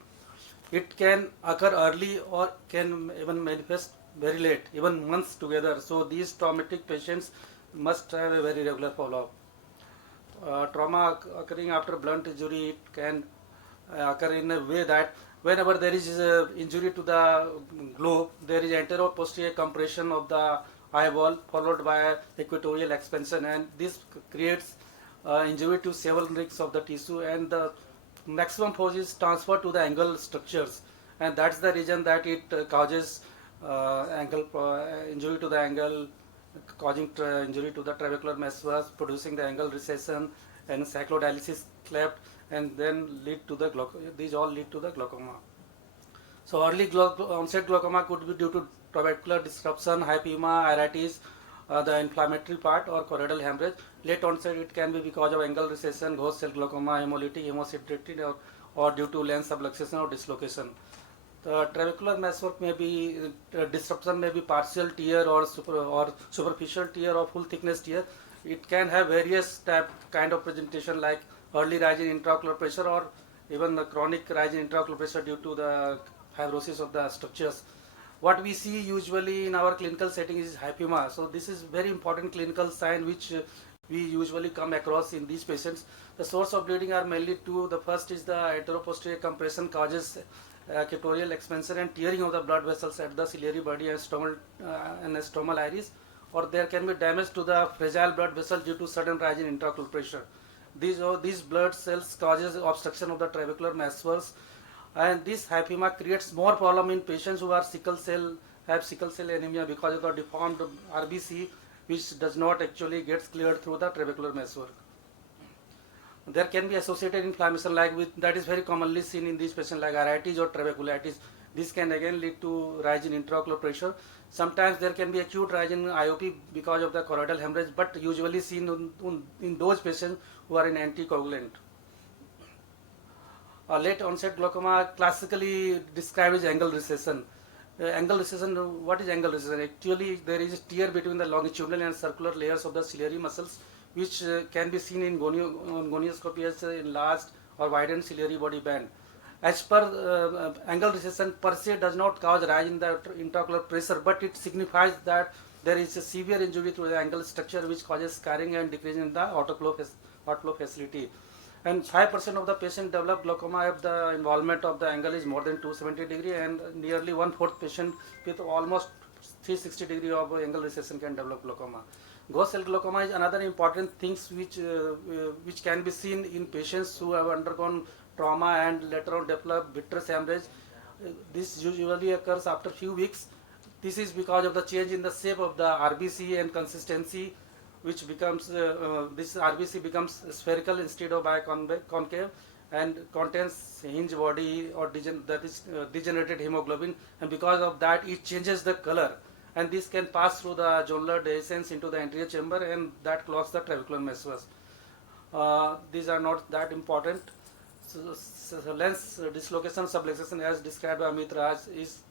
It can occur early or can even manifest very late, even months together. So these traumatic patients must have a very regular follow-up. Trauma occurring after blunt injury, it can occur in a way that whenever there is injury to the globe, there is anterior-posterior compression of the eyeball followed by equatorial expansion, and this creates injury to several rings of the tissue, and the maximum force is transferred to the angle structures, and that's the reason that it causes injury to the angle, causing injury to the trabecular meshes, producing the angle recession and cyclodialysis cleft, and then lead to the glaucoma. These all lead to the glaucoma. So early onset glaucoma could be due to trabecular disruption, hypema, iritis, the inflammatory part, or choroidal hemorrhage. Late onset it can be because of angle recession, ghost cell glaucoma, hemolytic, hemosiderin, or due to lens subluxation or dislocation. The trabecular meshwork may be disruption, may be partial tear or superficial tear or full thickness tear. It can have various kind of presentation, like early rise in intraocular pressure or even the chronic rise in intraocular pressure due to the fibrosis of the structures. What we see usually in our clinical setting is hypema. So this is very important clinical sign which we usually come across in these patients. The source of bleeding are mainly two. The first is the anteroposterior compression causes equatorial expansion and tearing of the blood vessels at the ciliary body and stromal iris, or there can be damage to the fragile blood vessel due to sudden rise in intraocular pressure. These blood cells causes obstruction of the trabecular meshworks, and this hypema creates more problem in patients who are have sickle cell anemia because of the deformed RBC, which does not actually gets cleared through the trabecular meshwork. There can be associated inflammation that is very commonly seen in these patients, like iritis or trabeculitis. This can again lead to rise in intraocular pressure. Sometimes there can be acute rise in IOP because of the choroidal hemorrhage, but usually seen in those patients who are in anticoagulant. Late onset glaucoma classically described as angle recession. Angle recession, what is angle recession? Actually, there is a tear between the longitudinal and circular layers of the ciliary muscles, which can be seen in gonioscopy as enlarged or widened ciliary body band. As per angle recession per se does not cause rise in the intraocular pressure, but it signifies that there is a severe injury to the angle structure which causes scarring and decrease in the outflow facility. And 5% of the patient develop glaucoma if the involvement of the angle is more than 270 degree, and nearly 1/4 patient with almost 360 degree of angle recession can develop glaucoma. Ghost cell glaucoma is another important things which can be seen in patients who have undergone trauma and later on develop vitreous hemorrhage. This usually occurs after few weeks. This is because of the change in the shape of the RBC and consistency, which becomes this RBC becomes spherical instead of biconcave, and contains hinge body or degenerated hemoglobin, and because of that it changes the color, and this can pass through the jonular dehiscence into the anterior chamber, and that clogs the trabecular meshes. These are not that important. So lens dislocation subluxation, as described by Amit Raj,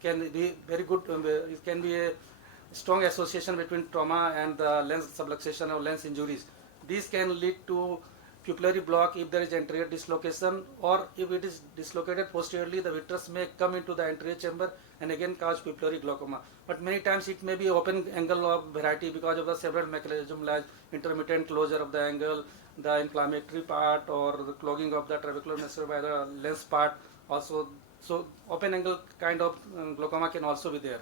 can be very good. It can be a strong association between trauma and the lens subluxation or lens injuries. These can lead to pupillary block if there is anterior dislocation, or if it is dislocated posteriorly, the vitreous may come into the anterior chamber and again cause pupillary glaucoma. But many times it may be open angle of variety because of the several mechanisms like intermittent closure of the angle, the inflammatory part, or the clogging of the trabecular mesh by the lens part also. So open angle kind of glaucoma can also be there.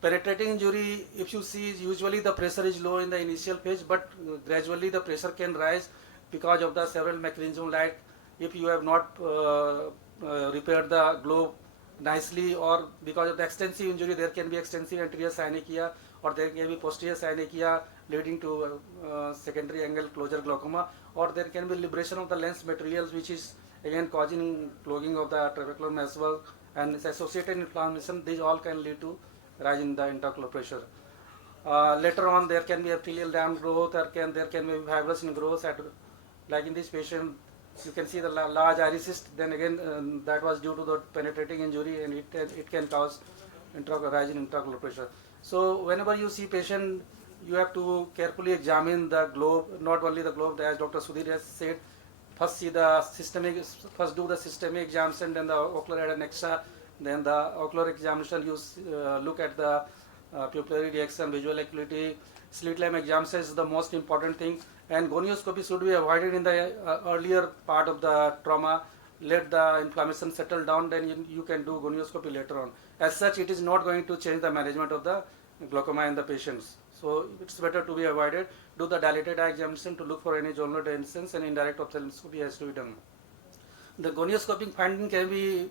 penetrating injury, if you see, usually the pressure is low in the initial phase, but gradually the pressure can rise because of the several mechanisms, like if you have not repaired the globe nicely, or because of the extensive injury, there can be extensive anterior synechia, or there can be posterior synechia leading to secondary angle closure glaucoma, or there can be liberation of the lens materials, which is again causing clogging of the trabecular muscle and its associated inflammation. These all can lead to rise in the intraocular pressure. Later on, there can be epithelial dam growth, or there can be fibrous growth. Like in this patient, you can see the large iris cyst. Then again, that was due to the penetrating injury, and it can cause rise in intraocular pressure. So whenever you see patient, you have to carefully examine the globe. Not only the globe, as Dr. Sudhir has said. First do the systemic examination, then the ocular head and nexa, then the ocular examination. You look at the pupillary reaction, visual acuity. Slit lamp examination is the most important thing, and gonioscopy should be avoided in the earlier part of the trauma. Let the inflammation settle down, then you can do gonioscopy later on. As such, it is not going to change the management of the glaucoma in the patients. So it's better to be avoided. Do the dilated eye examination to look for any zonal dehiscence, and indirect ophthalmoscopy has to be done. The gonioscopic finding can be,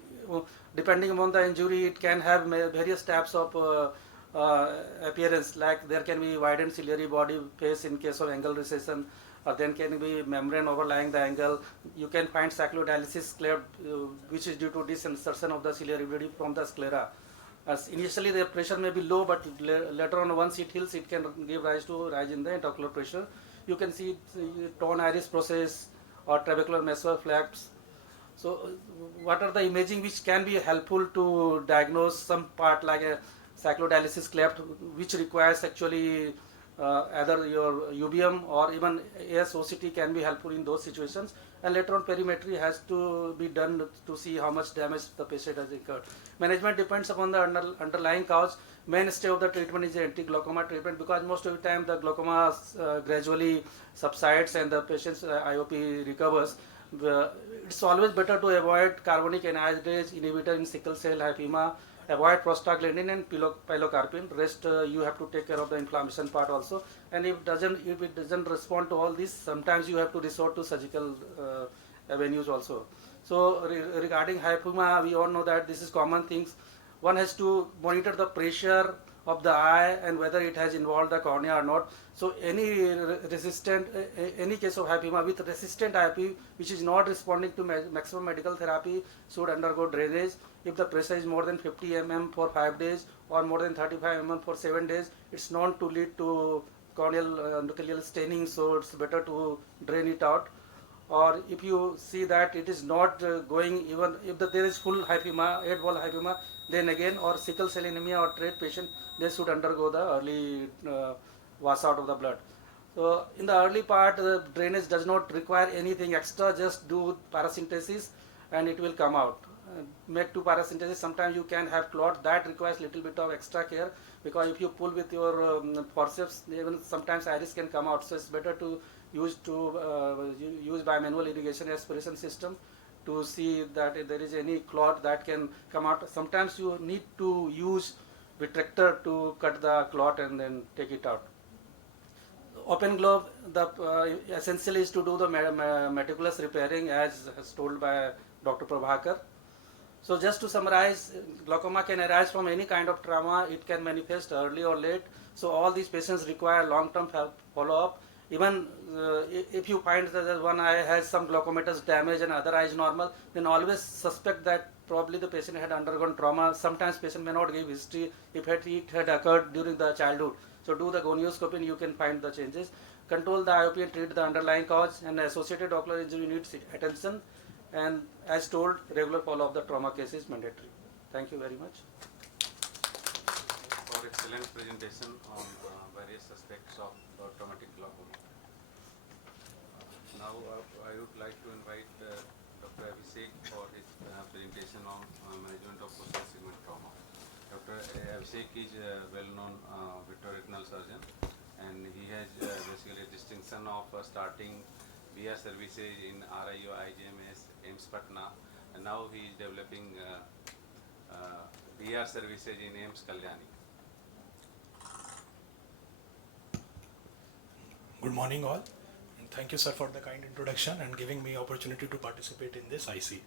depending upon the injury, it can have various types of appearance, like there can be widened ciliary body face in case of angle recession, or then can be membrane overlying the angle. You can find cyclodialysis cleft, which is due to disinsertion of the ciliary body from the sclera. As initially the pressure may be low, but later on, once it heals, it can give rise in the intraocular pressure. You can see torn iris process or trabecular messer flaps. So what are the imaging which can be helpful to diagnose some part, like a cyclodialysis cleft, which requires actually either your UBM or even ASOCT can be helpful in those situations. And later on, perimetry has to be done to see how much damage the patient has incurred. Management depends upon the underlying cause. Mainstay of the treatment is the anti-glaucoma treatment, because most of the time the glaucoma gradually subsides and the patient's IOP recovers. It's always better to avoid carbonic anhydrase inhibitor in sickle cell hypema, avoid prostaglandin and pilocarpine. Rest you have to take care of the inflammation part also. And if it doesn't respond to all this, sometimes you have to resort to surgical avenues also. So regarding hypema, we all know that this is common things. One has to monitor the pressure of the eye and whether it has involved the cornea or not. So any case of hypema with resistant IOP which is not responding to maximum medical therapy should undergo drainage. If the pressure is more than 50 mm for 5 days or more than 35 mm for 7 days, it's known to lead to corneal endothelial staining, so it's better to drain it out. Or if you see that it is not going, even if there is full hypema, 8 wall hypema, then again, or sickle cell anemia or trait patient, they should undergo the early wash out of the blood. So in the early part, the drainage does not require anything extra, just do paracentesis and it will come out. Make 2 paracentesis. Sometimes you can have clot, that requires little bit of extra care, because if you pull with your forceps, even sometimes iris can come out. So it's better to use bimanual irrigation aspiration system to see that if there is any clot that can come out. Sometimes you need to use retractor to cut the clot and then take it out. Open glove, the essential is to do the meticulous repairing as told by Dr. Prabhakar. So just to summarize, glaucoma can arise from any kind of trauma. It can manifest early or late. So all these patients require long-term follow-up. Even if you find that one eye has some glaucomatous damage and other eye is normal, then always suspect that probably the patient had undergone trauma. Sometimes patient may not give history if it had occurred during the childhood. So do the gonioscopy and you can find the changes. Control the IOP and treat the underlying cause, and associated ocular injury needs attention. And as told, regular follow-up of the trauma case is mandatory. Thank you very much. For excellent presentation on various aspects of traumatic glaucoma. Now I would like to invite Dr. Abhishek for his presentation on management of posterior segment trauma. Dr. Abhishek is a well-known vitreoretinal surgeon, and he has basically a distinction of starting VR services in AIOC2024 AIMS Patna, and now he is developing VR services in AIMS Kalyani. Good morning all. And thank you sir for the kind introduction and giving me opportunity to participate in this IC.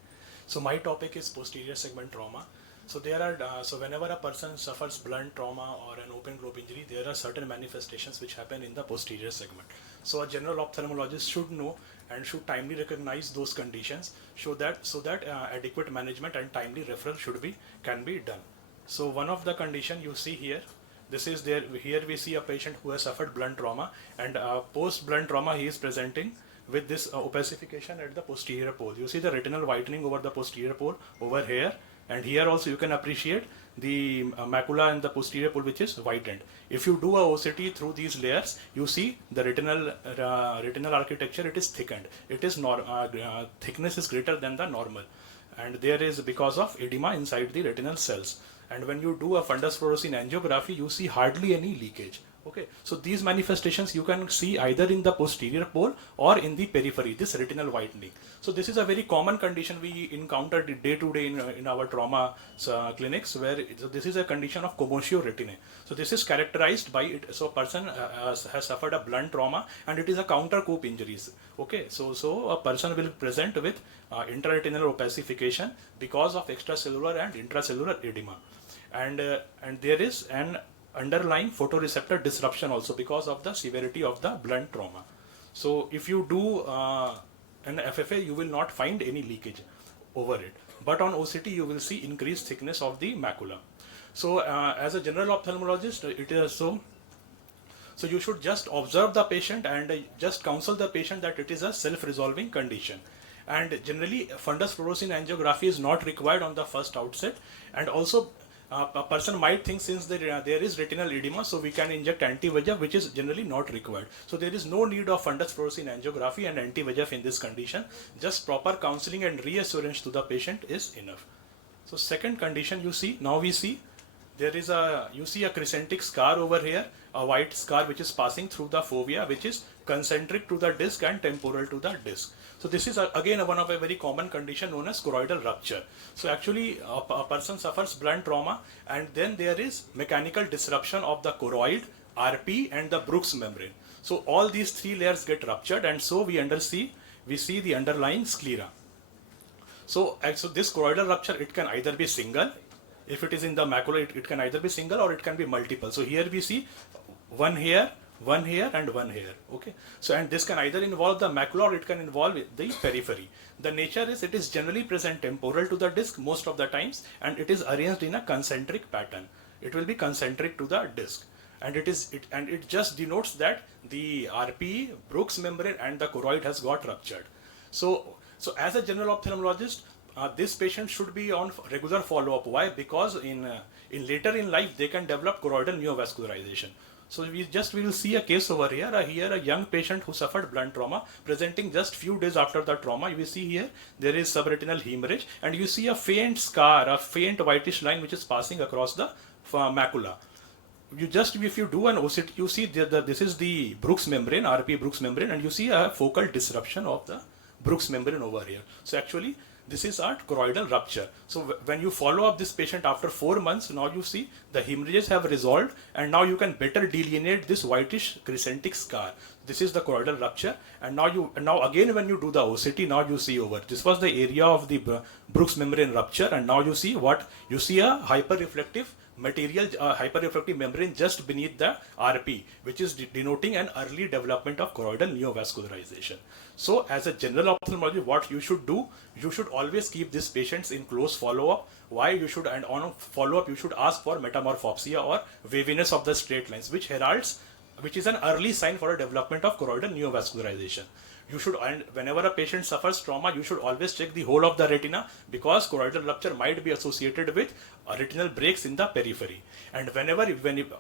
So my topic is posterior segment trauma. So there are so whenever a person suffers blunt trauma or an open globe injury, there are certain manifestations which happen in the posterior segment. So a general ophthalmologist should know and should timely recognize those conditions so that adequate management and timely referral can be done. So one of the condition you see here, this is there. Here we see a patient who has suffered blunt trauma, and post blunt trauma he is presenting with this opacification at the posterior pole. You see the retinal whitening over the posterior pole over here, and here also you can appreciate the macula and the posterior pole which is whitened. If you do a OCT through these layers, you see the retinal architecture, it is thickened. It is thickness is greater than the normal, and there is because of edema inside the retinal cells. And when you do a fundus fluorescein angiography, you see hardly any leakage. Okay, so these manifestations you can see either in the posterior pole or in the periphery, this retinal whitening. So this is a very common condition we encounter day to day in our trauma clinics, where so this is a condition of commotio retinae. So this is characterized by it. So a person has suffered a blunt trauma and it is a counter-cope injuries. Okay, so a person will present with intraretinal opacification because of extracellular and intracellular edema. And there is an underlying photoreceptor disruption also because of the severity of the blunt trauma. So if you do an FFA, you will not find any leakage over it. But on OCT, you will see increased thickness of the macula. So as a general ophthalmologist, it is so you should just observe the patient and just counsel the patient that it is a self-resolving condition. And generally, fundus fluorescein angiography is not required on the first outset. And also, a person might think since there is retinal edema, so we can inject anti-VEGF, which is generally not required. So there is no need of fundus fluorescein angiography and anti-VEGF in this condition. Just proper counseling and reassurance to the patient is enough. So second condition you see, now we see you see a crescentic scar over here, a white scar which is passing through the fovea, which is concentric to the disc and temporal to the disc. So this is again one of a very common condition known as choroidal rupture. So actually a person suffers blunt trauma and then there is mechanical disruption of the choroid, RP and the Brooks membrane. So all these three layers get ruptured and so we see the underlying sclera. So this choroidal rupture, it can either be single. If it is in the macula, it can either be single or it can be multiple. So here we see one here and one here. Okay, so and this can either involve the macula or it can involve the periphery. The nature is it is generally present temporal to the disc most of the times, and it is arranged in a concentric pattern. It will be concentric to the disc, and it just denotes that the RPE, Brooks membrane and the choroid has got ruptured. So as a general ophthalmologist, this patient should be on regular follow-up. Why? Because in later in life they can develop choroidal neovascularization. So we will see a case over here. Here a young patient who suffered blunt trauma, presenting just few days after the trauma. You will see here there is subretinal hemorrhage, and you see a faint scar, a faint whitish line which is passing across the macula. If you do an OCT, you see this is the Brooks membrane, RP Brooks membrane, and you see a focal disruption of the Brooks membrane over here. So actually, this is a choroidal rupture. So when you follow up this patient after 4 months, now you see the hemorrhages have resolved, and now you can better delineate this whitish crescentic scar. This is the choroidal rupture, and now again when you do the OCT, now you see over. This was the area of the Brooks membrane rupture, and now you see what? You see a hyperreflective material, hyperreflective membrane just beneath the RP, which is denoting an early development of choroidal neovascularization. So as a general ophthalmologist, what you should do, you should always keep these patients in close follow-up. Why you should, and on follow-up, you should ask for metamorphopsia or waviness of the straight lines, which is an early sign for a development of choroidal neovascularization. You should, and whenever a patient suffers trauma, you should always check the whole of the retina, because choroidal rupture might be associated with retinal breaks in the periphery. And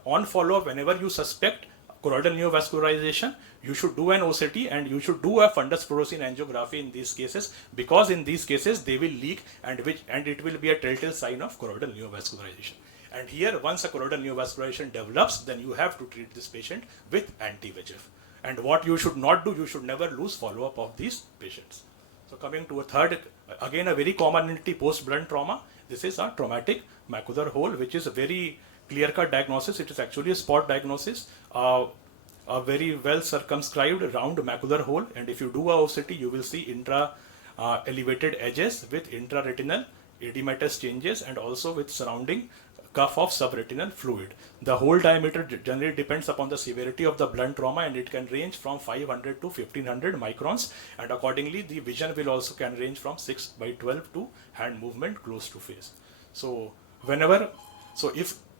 on follow-up, whenever you suspect choroidal neovascularization, you should do an OCT and you should do a fundus fluorescein angiography in these cases, because in these cases they will leak and it will be a telltale sign of choroidal neovascularization. And here, once a choroidal neovascularization develops, then you have to treat this patient with anti-VEGF. And what you should not do, you should never lose follow-up of these patients. So coming to a third, again a very common entity post-blunt trauma. This is a traumatic macular hole, which is a very clear-cut diagnosis. It is actually a spot diagnosis. a very well circumscribed round macular hole, and if you do a OCT, you will see intra elevated edges with intraretinal edematous changes and also with surrounding cuff of subretinal fluid. The hole diameter generally depends upon the severity of the blunt trauma, and it can range from 500 to 1500 microns, and accordingly the vision will also can range from 6/12 to hand movement close to face. So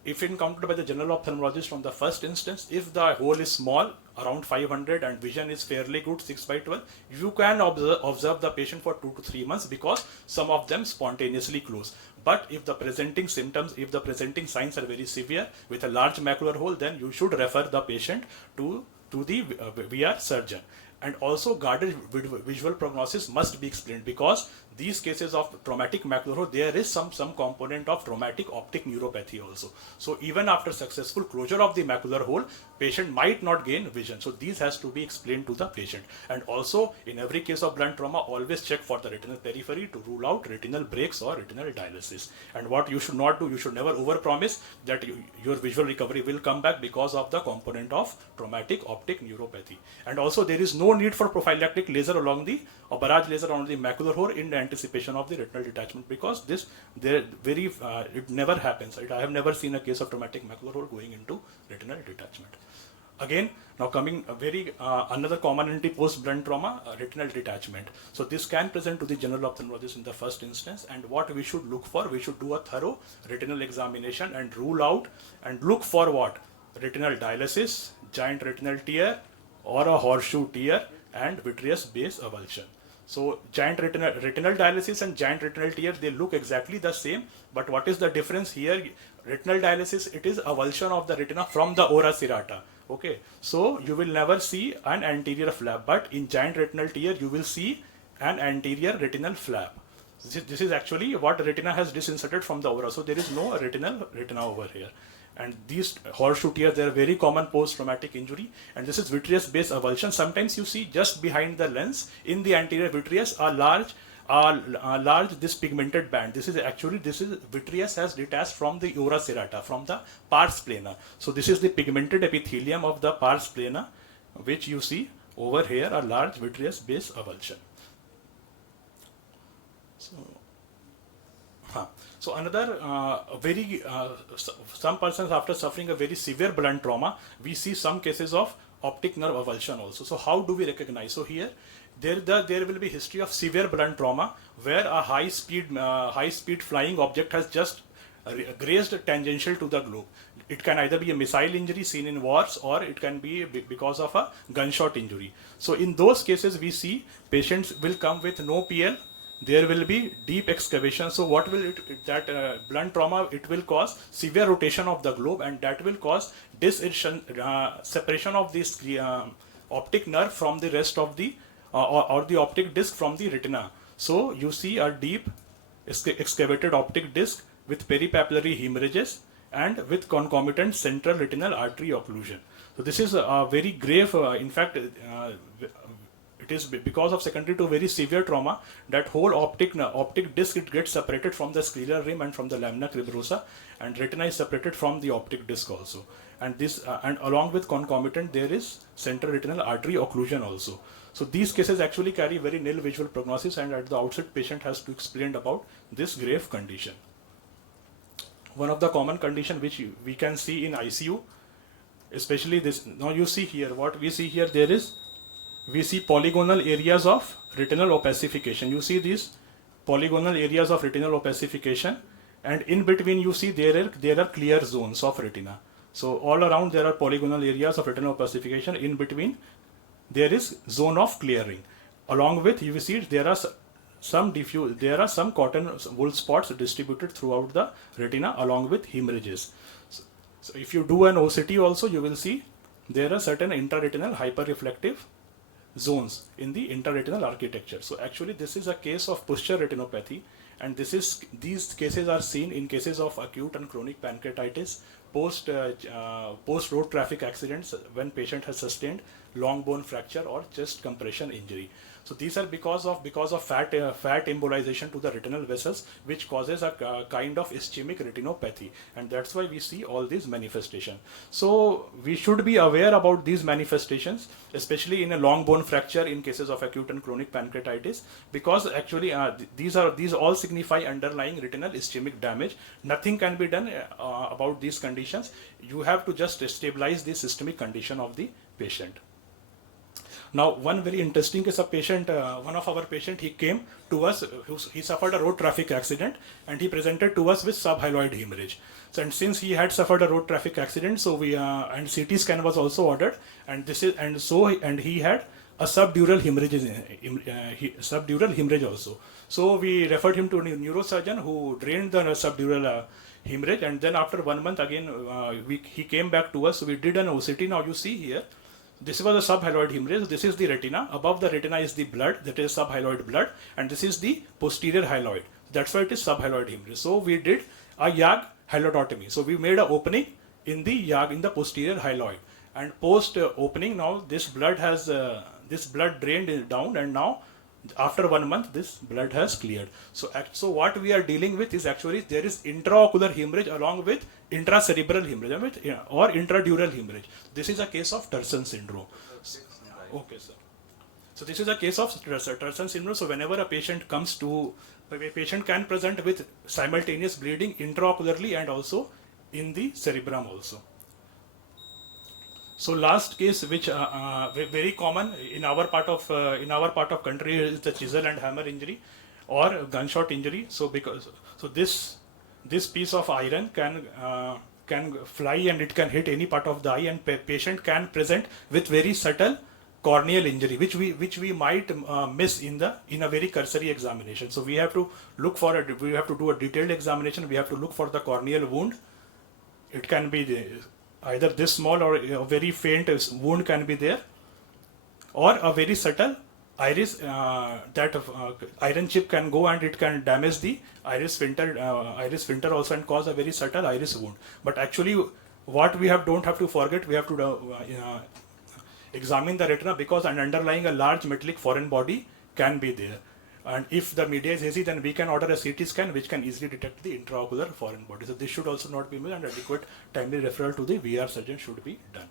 if encountered by the general ophthalmologist from the first instance, if the hole is small, around 500, and vision is fairly good, 6/12, you can observe the patient for 2 to 3 months because some of them spontaneously close. But if the presenting symptoms, if the presenting signs are very severe with a large macular hole, then you should refer the patient to the VR surgeon. And also guarded visual prognosis must be explained, because these cases of traumatic macular hole, there is some component of traumatic optic neuropathy also. So even after successful closure of the macular hole, patient might not gain vision. So these has to be explained to the patient. And also in every case of blunt trauma, always check for the retinal periphery to rule out retinal breaks or retinal dialysis. And what you should not do, you should never overpromise that your visual recovery will come back because of the component of traumatic optic neuropathy. And also there is no need for prophylactic laser along the or barrage laser on the macular hole in anticipation of the retinal detachment, because it never happens. I have never seen a case of traumatic macular hole going into retinal detachment. Again, now coming another commonality post blunt trauma, retinal detachment. So this can present to the general ophthalmologist in the first instance, and what we should look for, we should do a thorough retinal examination and rule out and look for what? Retinal dialysis, giant retinal tear, or a horseshoe tear, and vitreous base avulsion. So giant retinal dialysis and giant retinal tear, they look exactly the same, but what is the difference here? Retinal dialysis, it is avulsion of the retina from the ora serrata. Okay, so you will never see an anterior flap, but in giant retinal tear you will see an anterior retinal flap. This is actually what retina has disinserted from the ora, so there is no retina over here. And these horseshoe tears, they are very common post-traumatic injury, and this is vitreous base avulsion. Sometimes you see just behind the lens in the anterior vitreous a large this pigmented band. This is vitreous has detached from the ora serrata, from the pars plana. So this is the pigmented epithelium of the pars plana, which you see over here, a large vitreous base avulsion. So another some persons after suffering a very severe blunt trauma, we see some cases of optic nerve avulsion also. So how do we recognize? So here there will be history of severe blunt trauma where a high speed flying object has just grazed tangential to the globe. It can either be a missile injury seen in wars, or it can be because of a gunshot injury. So in those cases we see patients will come with no PL. There will be deep excavation. So what will blunt trauma, it will cause severe rotation of the globe, and that will cause separation of this optic nerve from the rest of the or the optic disc from the retina. So you see a deep excavated optic disc with peripapillary hemorrhages and with concomitant central retinal artery occlusion. So this is a very grave, in fact, it is because of secondary to very severe trauma that whole optic disc, it gets separated from the scleral rim and from the lamina cribrosa, and retina is separated from the optic disc also. And this and along with concomitant, there is central retinal artery occlusion also. So these cases actually carry very nil visual prognosis, and at the outset patient has to explain about this grave condition. One of the common condition which we can see in ICU, especially this. Now you see here, what we see here, we see polygonal areas of retinal opacification. You see these polygonal areas of retinal opacification, and in between you see there are clear zones of retina. So all around there are polygonal areas of retinal opacification. In between there is zone of clearing. Along with, you will see there are some cotton wool spots distributed throughout the retina along with hemorrhages. So if you do an OCT also, you will see there are certain intraretinal hyperreflective zones in the intraretinal architecture. So actually this is a case of posterior retinopathy, and these cases are seen in cases of acute and chronic pancreatitis, post road traffic accidents, when patient has sustained long bone fracture or chest compression injury. So these are because of fat embolization to the retinal vessels, which causes a kind of ischemic retinopathy, and that's why we see all these manifestations. So we should be aware about these manifestations, especially in a long bone fracture in cases of acute and chronic pancreatitis, because actually these all signify underlying retinal ischemic damage. Nothing can be done about these conditions. You have to just stabilize the systemic condition of the patient. Now, one very interesting case of patient, one of our patient, he came to us, he suffered a road traffic accident, and he presented to us with subhyaloid hemorrhage. So, and since he had suffered a road traffic accident, so we and CT scan was also ordered, and he had a subdural hemorrhage also. So we referred him to a neurosurgeon who drained the subdural hemorrhage, and then after 1 month again he came back to us. So we did an OCT. Now you see here, this was a subhyaloid hemorrhage. This is the retina. Above the retina is the blood, that is subhyaloid blood, and this is the posterior hyaloid. That's why it is subhyaloid hemorrhage. So we did a YAG hyalotomy. So we made an opening in the YAG, in the posterior hyaloid, and post opening, now this blood has drained down, and now after 1 month this blood has cleared. So what we are dealing with is actually there is intraocular hemorrhage along with intracerebral hemorrhage or intradural hemorrhage. This is a case of Terson syndrome. Okay, sir. So this is a case of Terson syndrome. So whenever a patient comes to, a patient can present with simultaneous bleeding intraocularly and also in the cerebrum also. So last case, which very common in our part of country, is the chisel and hammer injury or gunshot injury. So this piece of iron can fly and it can hit any part of the eye, and patient can present with very subtle corneal injury, which we might miss in a very cursory examination. So we have to do a detailed examination. We have to look for the corneal wound. It can be either this small or a very faint wound can be there, or a very subtle iris iron chip can go and it can damage the iris sphincter also and cause a very subtle iris wound. But actually, what we don't have to forget, we have to examine the retina, because an underlying a large metallic foreign body can be there. And if the media is hazy, then we can order a CT scan which can easily detect the intraocular foreign body. So this should also not be missed, and adequate timely referral to the VR surgeon should be done.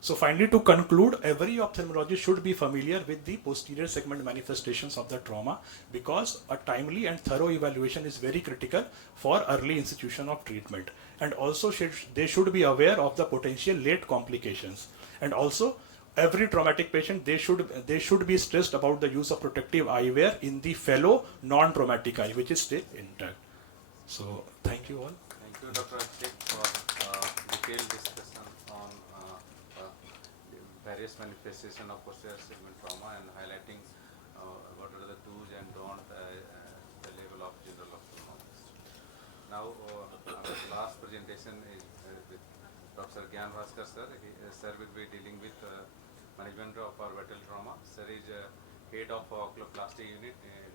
So finally, to conclude, every ophthalmologist should be familiar with the posterior segment manifestations of the trauma, because a timely and thorough evaluation is very critical for early institution of treatment. And also they should be aware of the potential late complications. And also, every traumatic patient, they should be stressed about the use of protective eyewear in the fellow non-traumatic eye, which is still intact. So thank you all. Thank you, Dr. Amit, for detailed discussion on various manifestations of posterior segment trauma and highlighting what are the do's and don'ts the level of general ophthalmologist. Now, our last presentation is with Dr. Gyan Bhaskar sir. Sir will be dealing with management of orbital trauma. Sir is head of oculoplasty unit in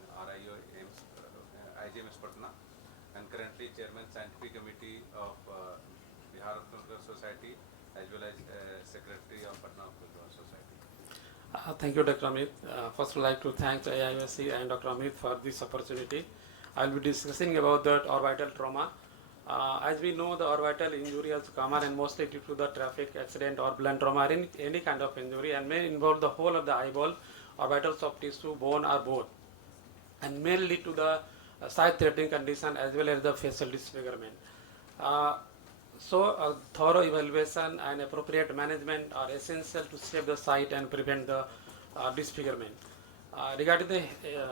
IGMS Patna, and currently chairman scientific committee of Bihar Ocular Society, as well as secretary of Patna Ocular Society. Thank you, Dr. Amit. First, I'd like to thank AIOC and Dr. Amit for this opportunity. I'll be discussing about the orbital trauma. As we know, the orbital injury is common and mostly due to the traffic accident or blunt trauma or any kind of injury, and may involve the whole of the eyeball, orbital soft tissue, bone, or both, and may lead to the sight-threatening condition as well as the facial disfigurement. So a thorough evaluation and appropriate management are essential to save the sight and prevent the disfigurement. Regarding the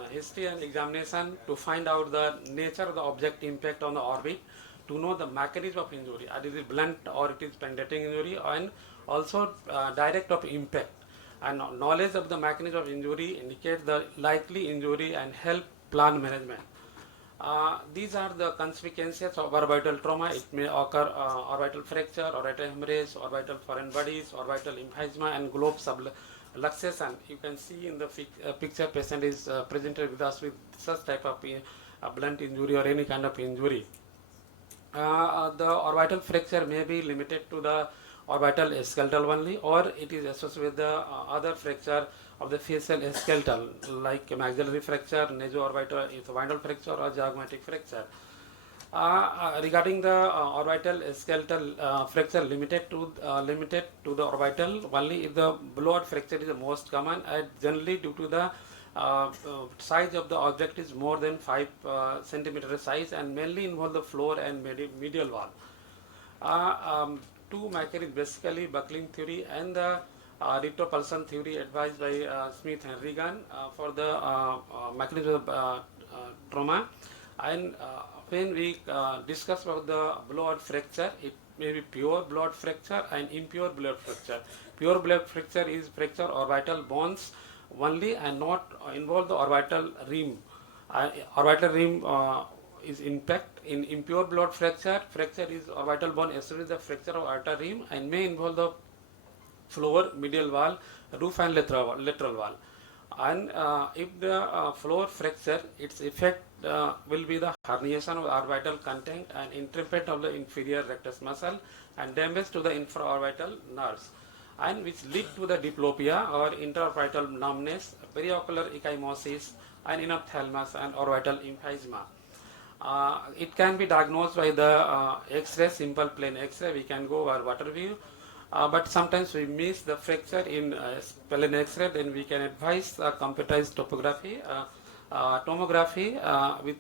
history and examination, to find out the nature of the object impact on the orbit, to know the mechanism of injury, is it blunt or it is penetrating injury, and also direct of impact. And knowledge of the mechanism of injury indicates the likely injury and help plan management. These are the consequences of orbital trauma. It may occur orbital fracture, orbital hemorrhage, orbital foreign bodies, orbital emphysema, and globe subluxation. You can see in the picture, patient is presented with us with such type of blunt injury or any kind of injury. The orbital fracture may be limited to the orbital skeletal only, or it is associated with the other fracture of the facial skeletal like maxillary fracture, naso-orbital ethmoidal fracture, or zygomatic fracture. Regarding the orbital skeletal fracture, limited to the orbital only if the blood fracture is the most common, and generally due to the size of the object is more than 5 centimeter size, and mainly involve the floor and medial wall. Two mechanisms, basically buckling theory and the retropulsion theory advised by Smith and Regan for the mechanism of trauma. And when we discuss about the blood fracture, it may be pure blood fracture and impure blood fracture. Pure blood fracture is fracture orbital bones only and not involve the orbital rim. Orbital rim is impact. In impure blood fracture, fracture is orbital bone associated with the fracture of orbital rim and may involve the floor, medial wall, roof and lateral wall. And if the floor fracture, its effect will be the herniation of orbital content and interpret of the inferior rectus muscle and damage to the infraorbital nerves, and which lead to the diplopia or intraorbital numbness, periocular ecchymosis, and enophthalmos and orbital emphysema. It can be diagnosed by the X-ray, simple plain X-ray. We can go over water view. But sometimes we miss the fracture in plain X-ray, then we can advise computerized tomography with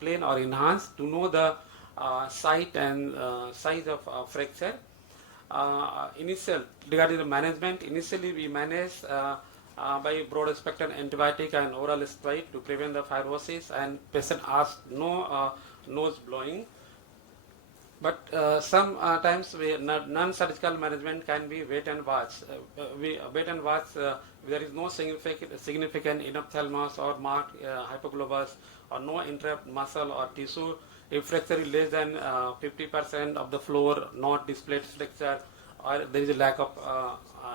plain or enhanced to know the site and size of fracture. Regarding the management, initially we manage by broad spectrum antibiotic and oral steroid to prevent the fibrosis, and patient asks no nose blowing. But sometimes non-surgical management can be wait and watch. Wait and watch. There is no significant enophthalmos or marked hypoglobus or no interrupt muscle or tissue. If fracture is less than 50% of the floor, not displayed fracture, or there is a lack of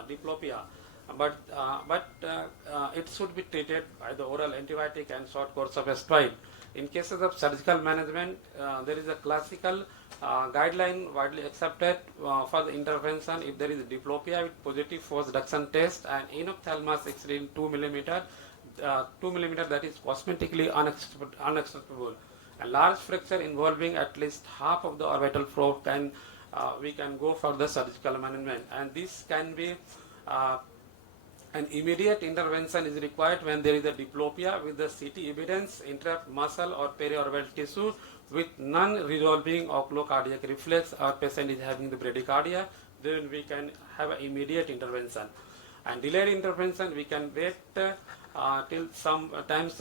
diplopia. But it should be treated by the oral antibiotic and short course of steroid. In cases of surgical management, there is a classical guideline widely accepted for the intervention if there is diplopia with positive force reduction test and enophthalmos exceeding 2 millimeter, 2 millimeter, that is cosmetically unacceptable. A large fracture involving at least half of the orbital floor we can go for the surgical management, and this can be an immediate intervention is required when there is a diplopia with the CT evidence, interrupt muscle or periorbital tissue with non-resolving oculocardiac reflex, or patient is having the bradycardia, then we can have an immediate intervention. And delayed intervention, we can wait till sometimes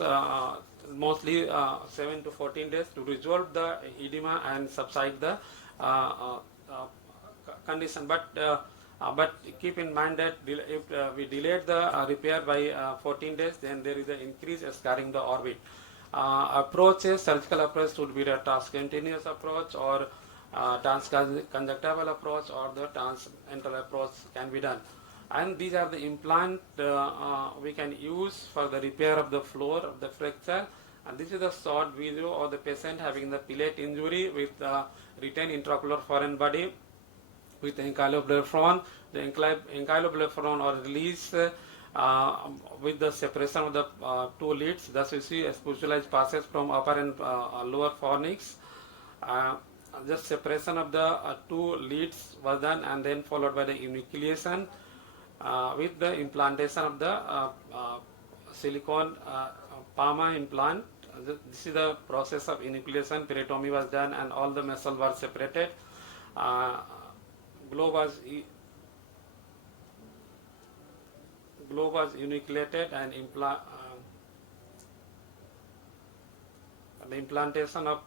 mostly 7 to 14 days to resolve the edema and subside the condition. But keep in mind that if we delayed the repair by 14 days, then there is an increased scarring the orbit. Surgical approach should be the transcutaneous approach or transconjunctival approach, or the transantral approach can be done. And these are the implant we can use for the repair of the floor of the fracture. And this is a short video of the patient having the palate injury with retained intraocular foreign body with ankyloblepharon. The ankyloblepharon or release with the separation of the two leads. Thus we see a specialized passage from upper and lower fornix. Just separation of the two leads was done, and then followed by the enucleation with the implantation of the silicone Palma implant. This is the process of enucleation. Peritomy was done and all the muscle were separated. Globe was enucleated, and the implantation of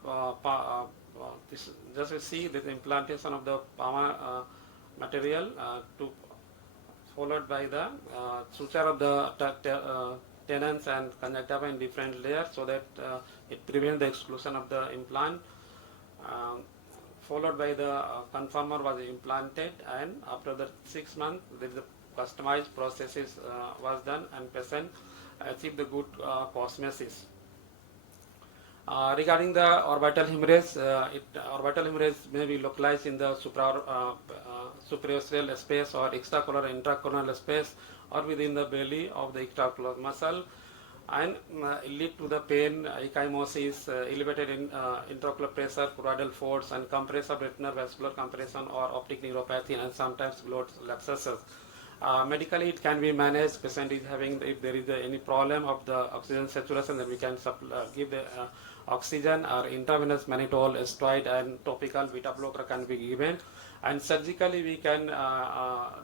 this, just we see the implantation of the Palma material followed by the suture of the tenons and conjunctiva in different layers, so that it prevents the exclusion of the implant. Followed by the conformer was implanted, and after the 6 months there is a customized processes was done, and patient achieved the good cosmesis. Regarding the orbital hemorrhage, orbital hemorrhage may be localized in the supraocular space or extraocular intracorneal space or within the belly of the extraocular muscle, and lead to the pain, ecchymosis, elevated intraocular pressure, choroidal force, and compressive retinal vascular compression or optic neuropathy, and sometimes glote abscesses. Medically, it can be managed. Patient is having, if there is any problem of the oxygen saturation, then we can give the oxygen, or intravenous mannitol, steroid, and topical beta blocker can be given. And surgically, we can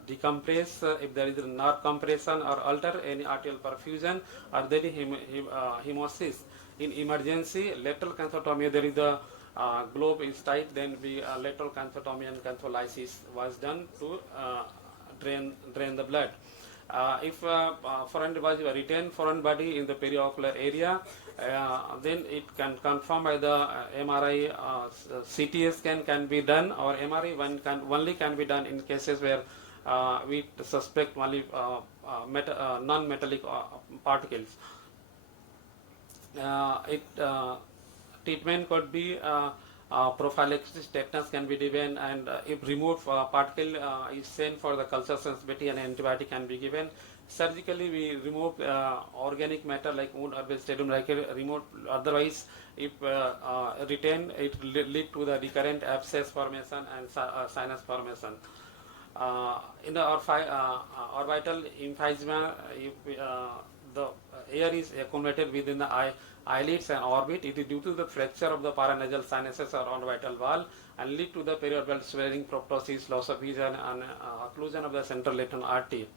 decompress if there is a nerve compression or alter any arterial perfusion or there is hemosis. In emergency, lateral canthotomy, there is the globe is tight, then we lateral canthotomy and cantholysis was done to drain the blood. If foreign body retain foreign body in the periocular area, then it can confirm by the MRI, CT scan can be done, or MRI only can be done in cases where we suspect only non-metallic particles. Treatment could be prophylaxis tetanus can be given, and if removed particle is sent for the culture sensitivity, and antibiotic can be given. Surgically, we remove organic matter like wound or stadium like removed. Otherwise, if retained, it lead to the recurrent abscess formation and sinus formation. In the orbital emphysema, if the air is accumulated within the eyelids and orbit, it is due to the fracture of the paranasal sinuses or orbital wall and lead to the periorbital swelling, proptosis, loss of vision, and occlusion of the central lateral artery.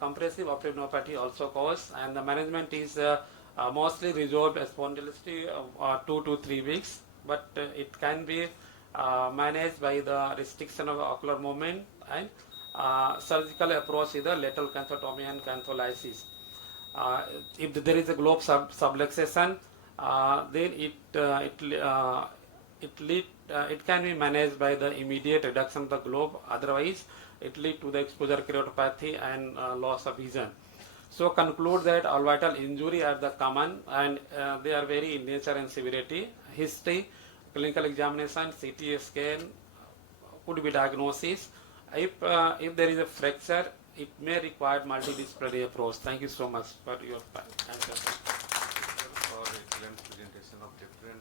Compressive ophthalmopathy also cause, and the management is mostly resolved spontaneously 2 to 3 weeks, but it can be managed by the restriction of ocular movement and surgical approach is the lateral canthotomy and cantholysis. If there is a globe subluxation, then it can be managed by the immediate reduction of the globe. Otherwise, it lead to the exposure keratopathy and loss of vision. So conclude that orbital injury are the common, and they are very in nature and severity. History, clinical examination, CT scan could be diagnosis. If there is a fracture, it may require multidisciplinary approach. Thank you so much for your time. For excellent presentation of different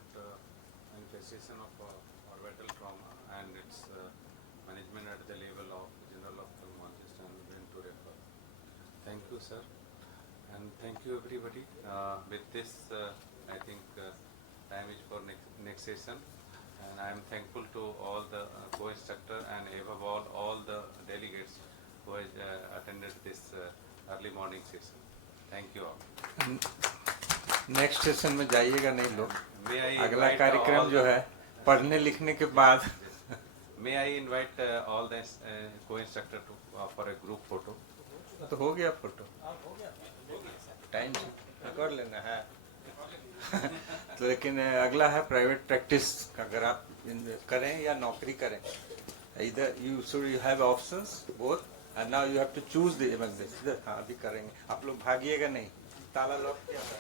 manifestation of orbital trauma and its management at the level of general ophthalmologist and when to refer. Thank you, sir, and thank you everybody. With this, I think time is for next session, and I am thankful to all the co-instructor and above all the delegates who has attended this early morning session. Thank you all. Next session में जाइएगा नहीं लोग. May I अगला invite कार्यक्रम all जो the- है पढ़ने लिखने के बाद. May I invite all the co-instructor to for a group photo? तो हो गया फोटो. टाइम कर लेना है. तो लेकिन अगला है प्राइवेट प्रैक्टिस. अगर आप करें या नौकरी करें, either you have options both, and now you have to choose the among this. हाँ अभी करेंगे. आप लोग भागिएगा नहीं. ताला लॉक किया था.